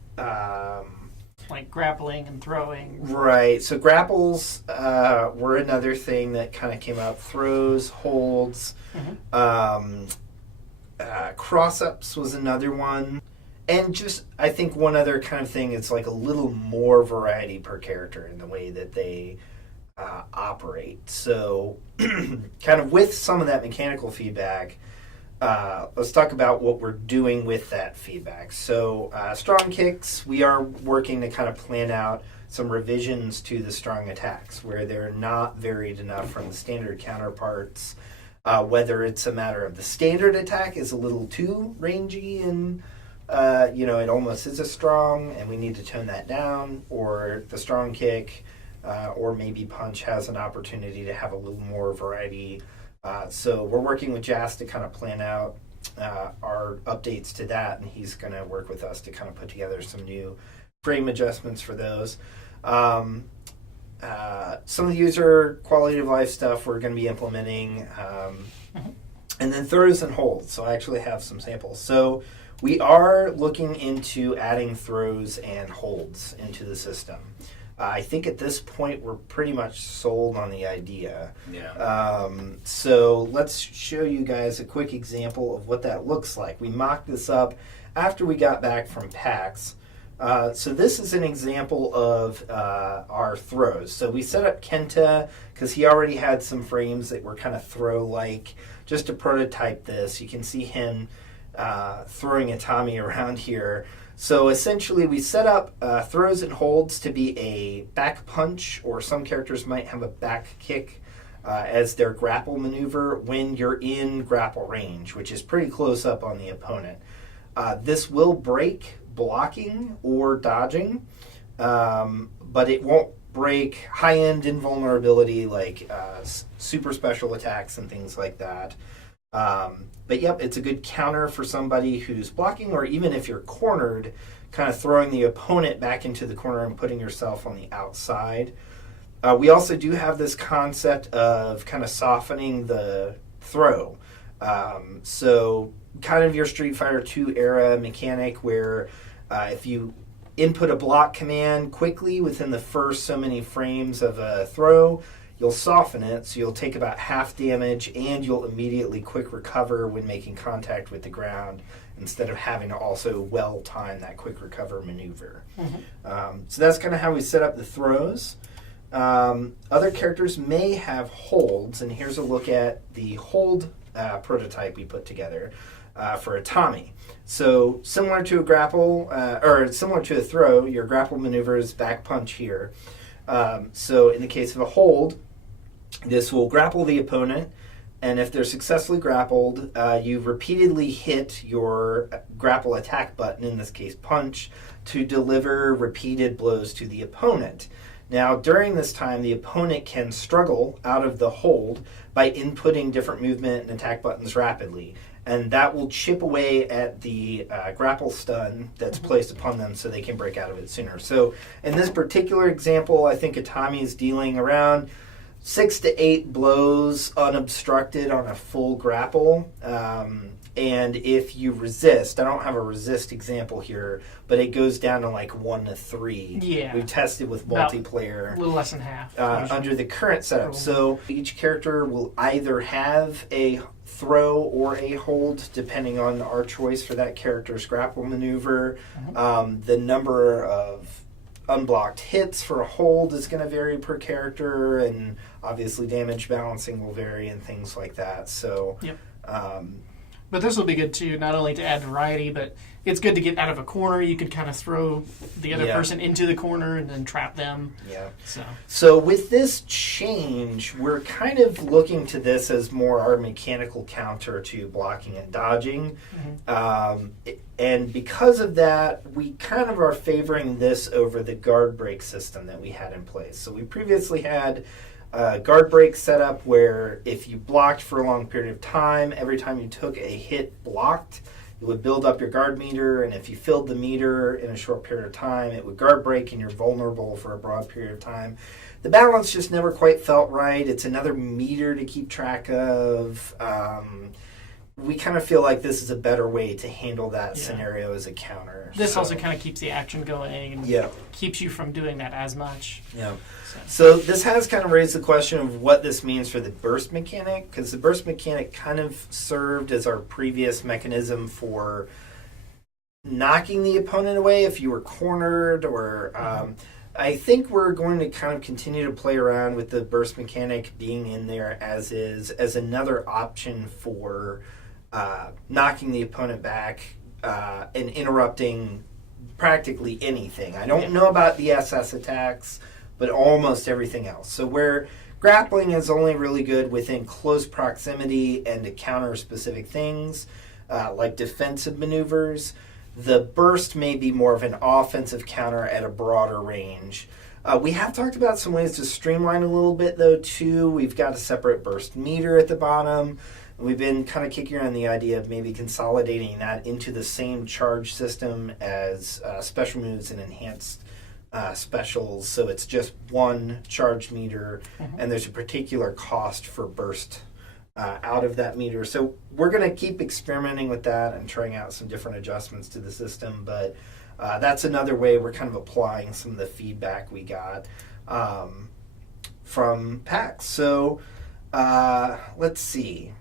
Like grappling and throwing. Right. So grapples were another thing that kind of came up. Throws, holds, cross-ups was another one. And just, I think one other kind of thing is like a little more variety per character in the way that they operate. So kind of with some of that mechanical feedback, let's talk about what we're doing with that feedback. So strong kicks, we are working to kind of plan out some revisions to the strong attacks where they're not varied enough from the standard counterparts. Whether it's a matter of the standard attack is a little too rangy and it almost is a strong and we need to tone that down, or the strong kick or maybe punch has an opportunity to have a little more variety. So we're working with Jas to kind of plan out our updates to that, and he's going to work with us to kind of put together some new frame adjustments for those. some of the user quality of life stuff we're going to be implementing, and then throws and holds. So I actually have some samples. So we are looking into adding throws and holds into the system. I think at this point we're pretty much sold on the idea. Yeah. So let's show you guys a quick example of what that looks like. We mocked this up after we got back from PAX. So this is an example of our throws. So we set up Kenta because he already had some frames that were kind of throw-like. Just to prototype this, you can see him throwing Itami around here. So essentially we set up throws and holds to be a back punch, or some characters might have a back kick as their grapple maneuver when you're in grapple range, which is pretty close up on the opponent. This will break blocking or dodging, but it won't break high-end invulnerability like super special attacks and things like that. But yep, it's a good counter for somebody who's blocking, or even if you're cornered, kind of throwing the opponent back into the corner and putting yourself on the outside. We also do have this concept of kind of softening the throw. So kind of your Street Fighter II era mechanic where if you input a block command quickly within the first so many frames of a throw, you'll soften it, so you'll take about half damage, and you'll immediately quick recover when making contact with the ground, instead of having to also well time that quick recover maneuver. So that's kind of how we set up the throws. Other characters may have holds, and here's a look at the hold prototype we put together for Itami. So similar to a grapple, or similar to a throw, your grapple maneuver is back punch here. So in the case of a hold, this will grapple the opponent, and if they're successfully grappled, you repeatedly hit your grapple attack button, in this case punch, to deliver repeated blows to the opponent. Now, during this time, the opponent can struggle out of the hold by inputting different movement and attack buttons rapidly, and that will chip away at the grapple stun that's placed upon them so they can break out of it sooner. So in this particular example, I think Itami is dealing around 6 to 8 blows unobstructed on a full grapple. And if you resist, I don't have a resist example here, but it goes down to like 1 to 3. Yeah. We've tested with About multiplayer. A little less than half. Under the current setup. So each character will either have a throw or a hold, depending on our choice for that character's grapple maneuver. The number of unblocked hits for a hold is going to vary per character, and obviously damage balancing will vary and things like that. So, but this will be good too, not only to add variety, but it's good to get out of a corner. You could kind of throw the other person into the corner and then trap them. Yeah. So with this change, we're kind of looking to this as more our mechanical counter to blocking and dodging. And because of that, we kind of are favoring this over the guard break system that we had in place. So we previously had guard break set up where if you blocked for a long period of time, every time you took a hit blocked, it would build up your guard meter, and if you filled the meter in a short period of time, it would guard break and you're vulnerable for a broad period of time. The balance just never quite felt right. It's another meter to keep track of. We kind of feel like this is a better way to handle that scenario as a counter. This also kind of keeps the action going and keeps you from doing that as much. So this has kind of raised the question of what this means for the burst mechanic, because the burst mechanic kind of served as our previous mechanism for knocking the opponent away if you were cornered, or I think we're going to kind of continue to play around with the burst mechanic being in there as is, as another option for knocking the opponent back and interrupting practically anything. I don't know about the SS attacks, but almost everything else. So where grappling is only really good within close proximity and to counter specific things, like defensive maneuvers, the burst may be more of an offensive counter at a broader range. We have talked about some ways to streamline a little bit, though, too. We've got a separate burst meter at the bottom. We've been kind of kicking around the idea of maybe consolidating that into the same charge system as special moves and enhanced specials, so it's just one charge meter, and there's a particular cost for burst out of that meter. So we're going to keep experimenting with that and trying out some different adjustments to the system, but that's another way we're kind of applying some of the feedback we got from PAX. So let's see.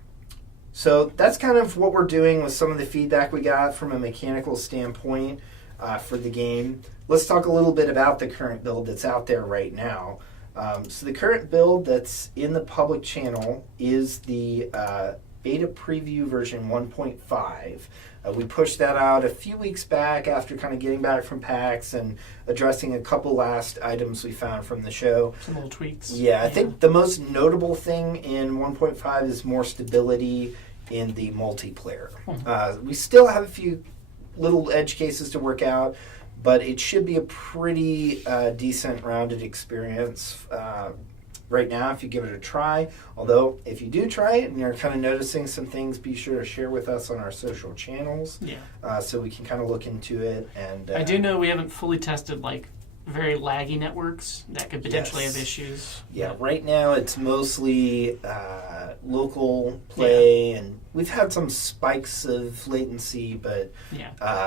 So that's kind of what we're doing with some of the feedback we got from a mechanical standpoint for the game. Let's talk a little bit about the current build that's out there right now. So the current build that's in the public channel is the beta preview version 1.5. We pushed that out a few weeks back after kind of getting back from PAX and addressing a couple last items we found from the show. Some little tweaks. Yeah, I think the most notable thing in 1.5 is more stability in the multiplayer. We still have a few little edge cases to work out, but it should be a pretty decent rounded experience right now if you give it a try. Although, if you do try it and you're kind of noticing some things, be sure to share with us on our social channels so we can kind of look into it. And I do know we haven't fully tested like very laggy networks that could potentially have issues. Yeah, right now it's mostly local play, and we've had some spikes of latency, but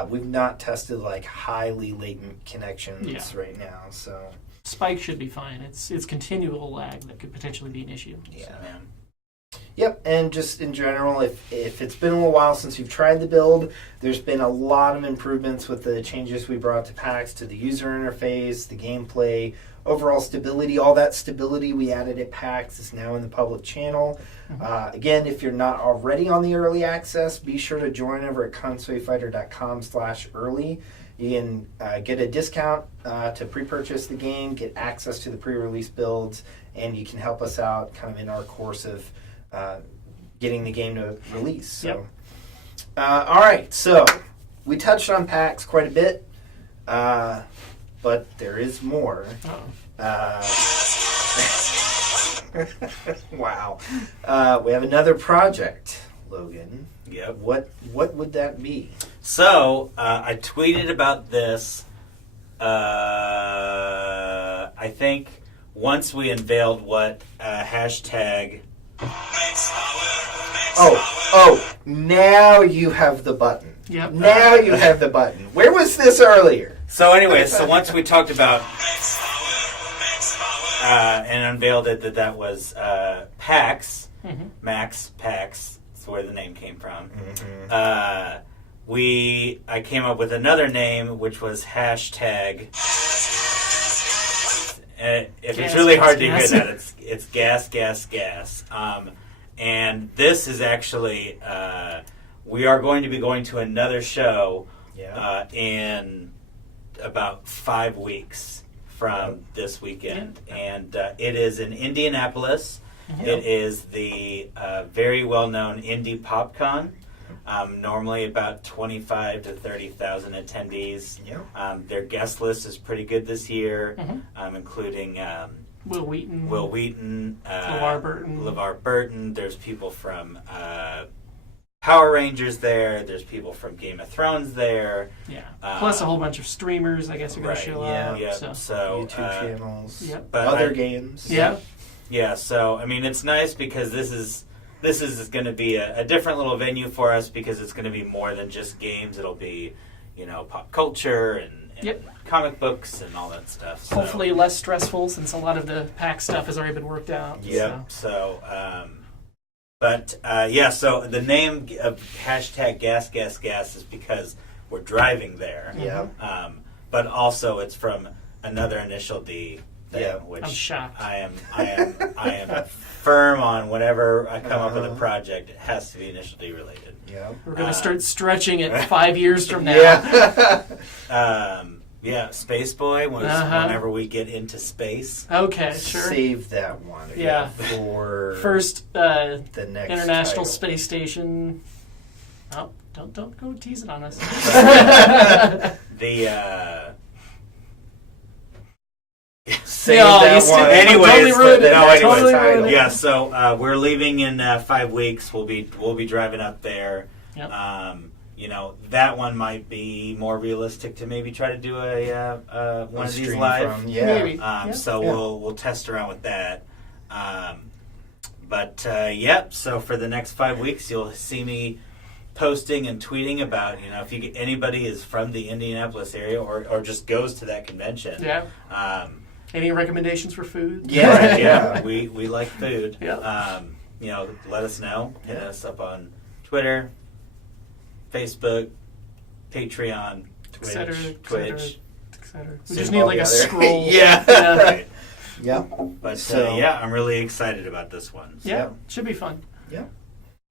we've not tested like highly latent connections right now. So spike should be fine. It's continual lag that could potentially be an issue. Yeah, man. Yep, and just in general, if it's been a little while since you've tried the build, there's been a lot of improvements with the changes we brought to PAX, to the user interface, the gameplay, overall stability. All that stability we added at PAX is now in the public channel. Again, if you're not already on the early access, be sure to join over at konsuifighter.com/early. You can get a discount to pre-purchase the game, get access to the pre-release builds, and you can help us out kind of in our course of getting the game to release. So, all right, so we touched on PAX quite a bit, but there is more. Wow. We have another project, Logan. Yep. What would that be? So, I tweeted about this, I think, once we unveiled what hashtag... Oh, now you have the button. Yep. Now you have the button. Where was this earlier? So anyways, once we talked about and unveiled it that was PAX, Max PAX, that's where the name came from. I came up with another name, which was hashtag. It's really hard to hear that. It's gas. And this is actually, we are going to be going to another show in about 5 weeks from this weekend. And it is in Indianapolis. It is the very well-known Indie PopCon. Normally about 25 to 30,000 attendees. Their guest list is pretty good this year, including Will Wheaton, LeVar Burton. There's people from Power Rangers there. There's people from Game of Thrones there. Plus a whole bunch of streamers, I guess, are going to show up. So YouTube channels. But other games. Yeah, so, I mean, it's nice because this is going to be a different little venue for us because it's going to be more than just games. It'll be, pop culture and comic books and all that stuff. So. Hopefully less stressful since a lot of the PAX stuff has already been worked out. So the name of hashtag gas is because we're driving there. But also it's from another initial D thing, which I'm shocked. I am firm on whenever I come up with a project, it has to be initial D related. We're going to start stretching it 5 years from now. Space Boy whenever we get into space. Okay, sure. Save that one. For first the next International title. Space Station. Oh, don't go teasing on us. Save that one. Anyways, totally ruined it. So we're leaving in 5 weeks. We'll be driving up there. that one might be more realistic to maybe try to do a one of these stream live. from, yeah. Maybe. So we'll test around with that. So for the next 5 weeks, you'll see me posting and tweeting about, if anybody is from the Indianapolis area or just goes to that convention. Yeah. Any recommendations for food? Yeah, yeah. We like food. Yeah. Let us know. Hit us up on Twitter, Facebook, Patreon, Twitch. Et Twitch. cetera. We Soon just need all like a together. scroll. Yeah. Right. Yeah. But So- I'm really excited about this one. So. Yeah, should be fun. Yeah.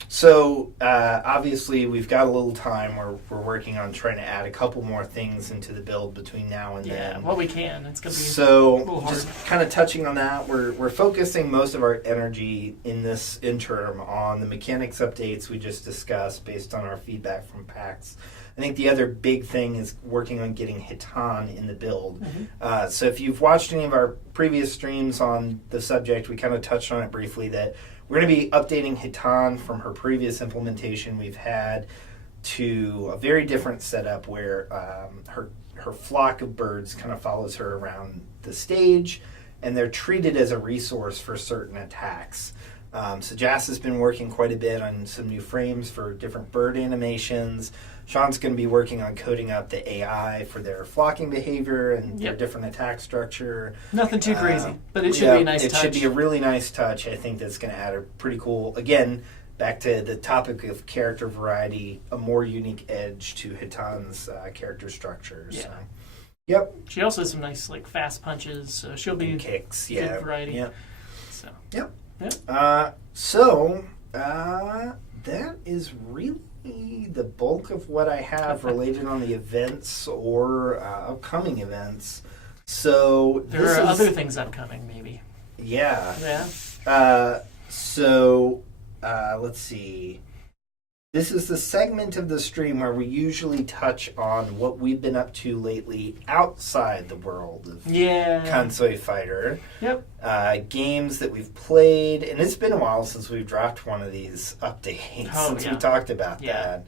So obviously we've got a little time. We're working on trying to add a couple more things into the build between now and Yeah, then. what we can. It's gonna be a So little hard. just kind of touching on that, we're focusing most of our energy in this interim on the mechanics updates we just discussed based on our feedback from PAX. I think the other big thing is working on getting Hitan in the build. Mm-hmm. So if you've watched any of our previous streams on the subject, we kind of touched on it briefly that we're going to be updating Hitan from her previous implementation we've had to a very different setup where her flock of birds kind of follows her around the stage, and they're treated as a resource for certain attacks. So Jas has been working quite a bit on some new frames for different bird animations. Sean's going to be working on coding up the AI for their flocking behavior and their different attack structure. Nothing too crazy, but it should be a nice touch. It should be a really nice touch. I think that's going to add a pretty cool, again, back to the topic of character variety, a more unique edge to Hitan's character structure. Yeah. So. Yep. She also has some nice fast punches, so she'll be And kicks. good Yeah. variety. Yep. So Yep. Yep. That is really the bulk of what I have related on the events or upcoming events. So there are other things upcoming, maybe. Yeah. Yeah. Let's see. This is the segment of the stream where we usually touch on what we've been up to lately outside the world of Konsui Fighter. Yep. Games that we've played, and it's been a while since we've dropped one of these updates since we talked about that.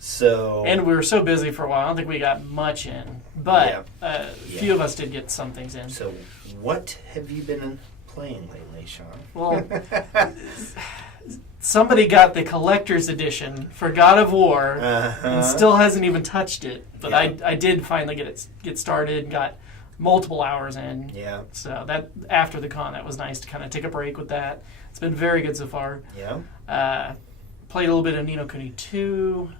So, and we were so busy for a while. I don't think we got much in, but a few of us did get some things in. So, what have you been playing lately, Sean? Well, somebody got the collector's edition for God of War and still hasn't even touched it. But I did finally get started, got multiple hours in. Yeah. So that after the con, that was nice to kind of take a break with that. It's been very good so far. Yeah. Played a little bit of Ni no Kuni 2,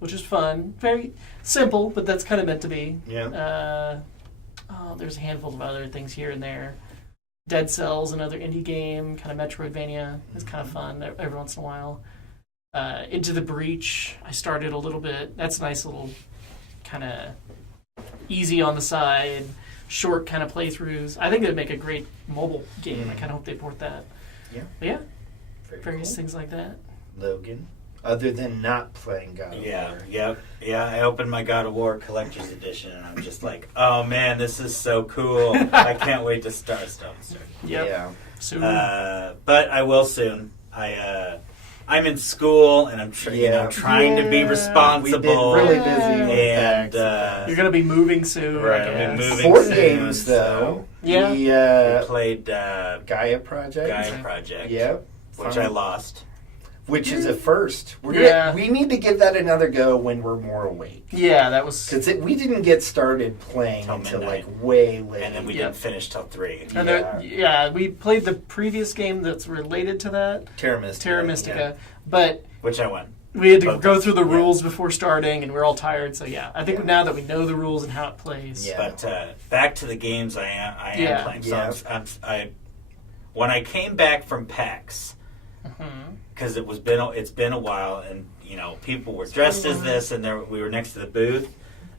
which is fun. Very simple, but that's kind of meant to be. Yeah. There's a handful of other things here and there. Dead Cells, another indie game, kind of Metroidvania. It's kind of fun every once in a while. Into the Breach, I started a little bit. That's a nice little kind of easy on the side, short kind of playthroughs. I think they'd make a great mobile game. I kind of hope they port that. Yeah. But yeah, Very various cool. things like that. Logan, other than not playing God of War. Yeah. I opened my God of War Collector's Edition, and I'm just like, oh man, this is so cool. I can't wait to start. Yep. Yeah. Soon. But I will soon. I'm in school, and I'm trying to be responsible. We've been really busy. And You're going to be moving soon. Right, I I'll be guess. moving Board soon, games, so- though. Yeah. we played Gaia Project. Gaia Project, Yep. which Fun. I lost. Which is a first. Yeah. We need to give that another go when we're more awake. Yeah, that was... Because we didn't get started playing Till until midnight. way late. And then we didn't finish till 3. And we played the previous game that's related to that, Terra Mystica. Terra Mystica, but Which I won. we had to Both go of us, through the yeah. rules before starting, and we're all tired. So yeah, I think now that we know the rules and how it plays, Yeah. But back to the games I am Yeah. playing. So Yeah. when I came back from PAX, because it's been a while, and people were dressed as this, and we were next to the booth.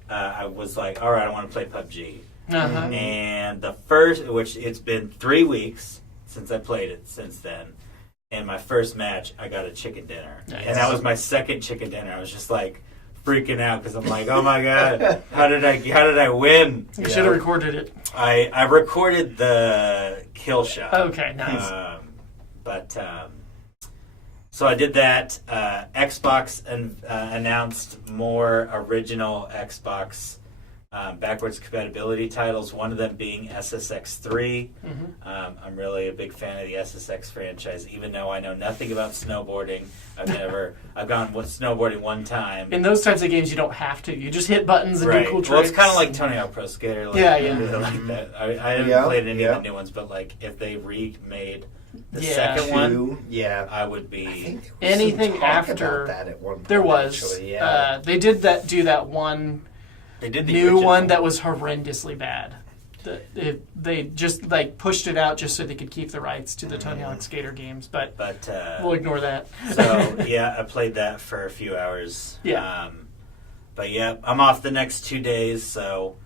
I was like, all right, I want to play PUBG. And the first, which it's been 3 weeks since I played it since then. And my first match, I got a chicken dinner. Nice. And that was my second chicken dinner. I was just like freaking out because I'm like, oh my God, how did I win? You should have recorded it. I recorded the kill shot. Okay, nice. So I did that. Xbox announced more original Xbox backwards compatibility titles, one of them being SSX3. I'm really a big fan of the SSX franchise, even though I know nothing about snowboarding. I've gone snowboarding one time. In those types of games, you don't have to. You just hit buttons and Right. do cool tricks. Well, it's kind of like Tony Hawk Pro Skater. Like, Yeah. I really like that. I haven't played any of the new ones, but like if they remade the second one, I would be. I think anything some talk after about that at one point, there was. actually, They did do that one. They did the new original one that was horrendously bad. They just like pushed it out just so they could keep the rights to the Tony Hawk Skater games, but we'll ignore that. So yeah, I played that for a few hours. Yeah. But yeah, I'm off the next 2 days, so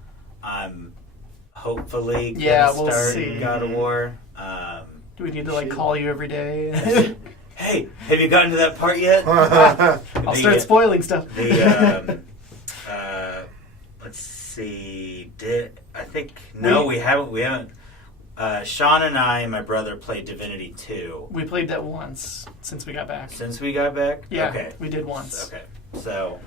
I'm hopefully Yeah, gonna we'll start see. God of War. Do we need to like call you every day? Hey, have you gotten to that part yet? I'll start spoiling stuff. Let's see. We haven't. Sean and I and my brother played Divinity 2. We played that once since we got back. Since we got back? Yeah, okay. we did once. Okay. So,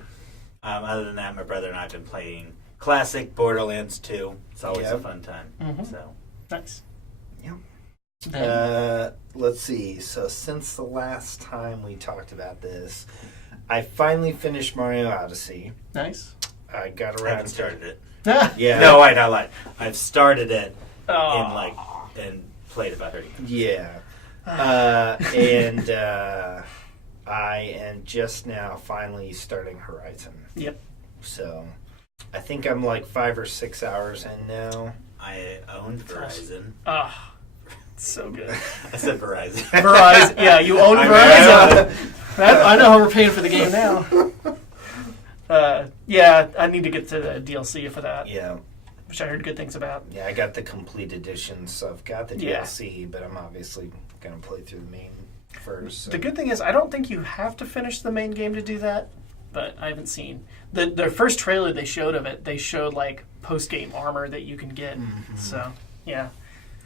other than that, my brother and I have been playing classic Borderlands 2. It's always a fun time. So Nice. Yep. Let's see. So since the last time we talked about this, I finally finished Mario Odyssey. Nice. I got I around haven't to started it. Yeah. No, I lied. I've started it Oh. and played about 30 minutes. Yeah. And I am just now finally starting Horizon. Yep. So I think I'm like 5 or 6 hours in now. I owned Verizon. So good. I said Verizon. Verizon. Yeah, you own Verizon. I know how we're paying for the game now. Yeah, I need to get to the DLC for that, Yeah. which I heard good things about. Yeah, I got the complete edition, so I've got the Yeah. DLC, but I'm obviously going to play through the main first. So. The good thing is, I don't think you have to finish the main game to do that, but I haven't seen. The first trailer they showed of it, they showed like post-game armor that you can get. So, yeah.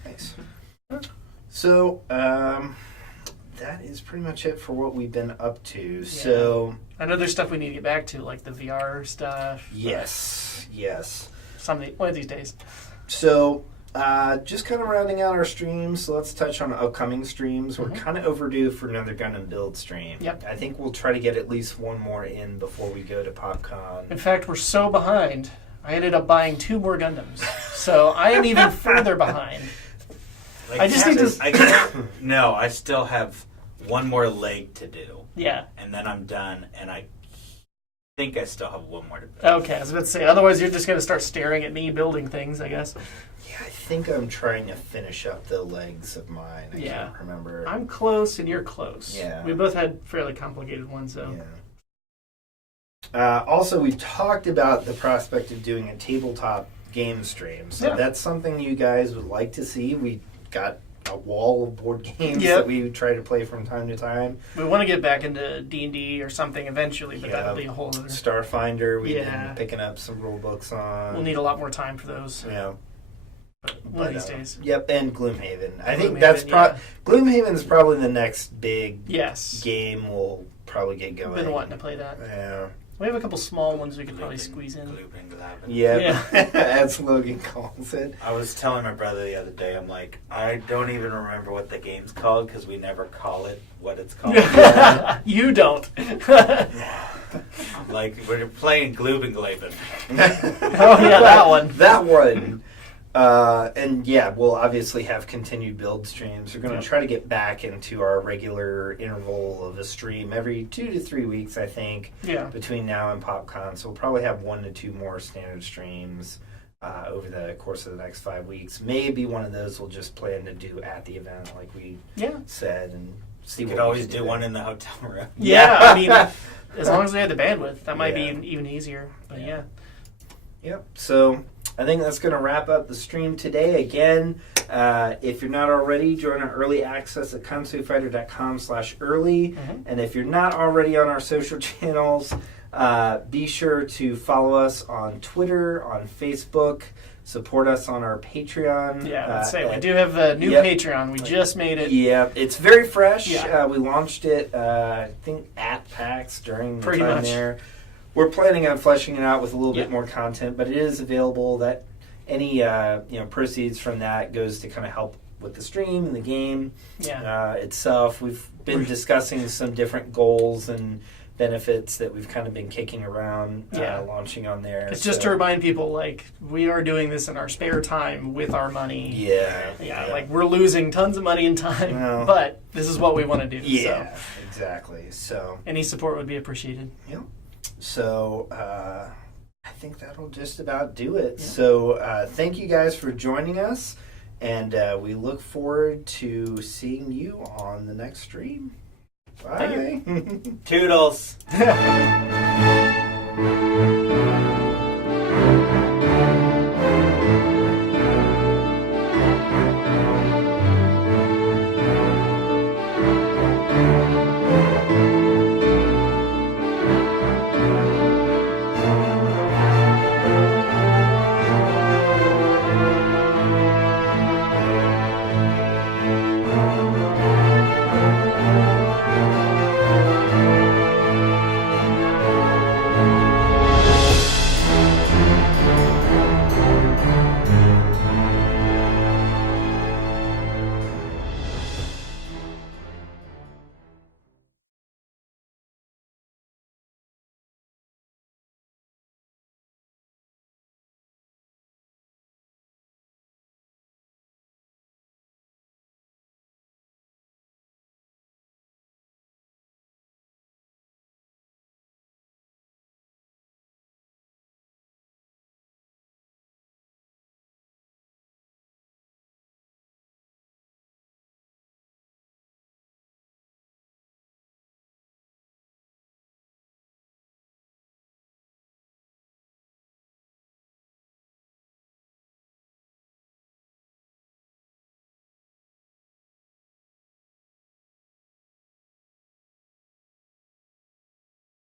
Nice. So, that is pretty much it for what we've been up to. So, I know there's stuff we need to get back to, like the VR stuff. yes. One of these days. So, just kind of rounding out our streams, so let's touch on upcoming streams. We're kind of overdue for another Gun and Build stream. Yep. I think we'll try to get at least one more in before we go to PopCon. In fact, we're so behind, I ended up buying 2 more Gundams. So I am even further behind. Like, I just need to... No, I still have one more leg to do. Yeah. And then I'm done, and I think I still have one more to build. Okay, I was about to say, otherwise you're just going to start staring at me building things, I guess. Yeah, I think I'm trying to finish up the legs of mine. I can't remember. I'm close and you're close. Yeah. We both had fairly complicated ones, so. Yeah. Also, we talked about the prospect of doing a tabletop game stream. So that's something you guys would like to see. We got a wall of board games that we try to play from time to time. We want to get back into D&D or something eventually, but that'll be a whole other... Starfinder, we've been picking up some rule books on. We'll need a lot more time for those. Yeah. One of these days. Yep, and Gloomhaven. I think that's Gloomhaven is probably the next big game we'll probably get going. I've been wanting to play that. Yeah. We have a couple small ones we could probably squeeze in. Yeah, as Logan calls it. I was telling my brother the other day, I'm like, I don't even remember what the game's called because we never call it what it's called. You don't. I'm like, we're playing Gloobenglaven. Oh, yeah, that one. That one. And yeah, we'll obviously have continued build streams. We're going to try to get back into our regular interval of a stream every 2 to 3 weeks, I think, between now and PopCon. So we'll probably have 1 to 2 more standard streams over the course of the next 5 weeks. Maybe one of those we'll just plan to do at the event, like we said, and see we what could always do one in the hotel room. Yeah, I mean, as long as we had the bandwidth, that might be even easier. But Yep. So I think that's going to wrap up the stream today. Again, if you're not already, join our early access at konsuifighter.com/early. And if you're not already on our social channels, be sure to follow us on Twitter, on Facebook, support us on our Patreon. Yeah, let's say we do have a new Yep. Patreon. We just made it. Yeah, it's very fresh. Yeah. We launched it, I think, at PAX during the Pretty time much. there. We're planning on fleshing it out with a little Yeah. bit more content, but it is available. That any proceeds from that goes to kind of help with the stream and the game itself. We've been discussing some different goals and benefits that we've kind of been kicking around launching on there. It's just to remind people, like, we are doing this in our spare time with our money. Yeah. Like, we're losing tons of money and time, Well, but this is what we want to do. Yeah, So exactly. So any support would be appreciated. So I think that'll just about do it. Yeah. So thank you guys for joining us, and we look forward to seeing you on the next stream. Bye. Toodles.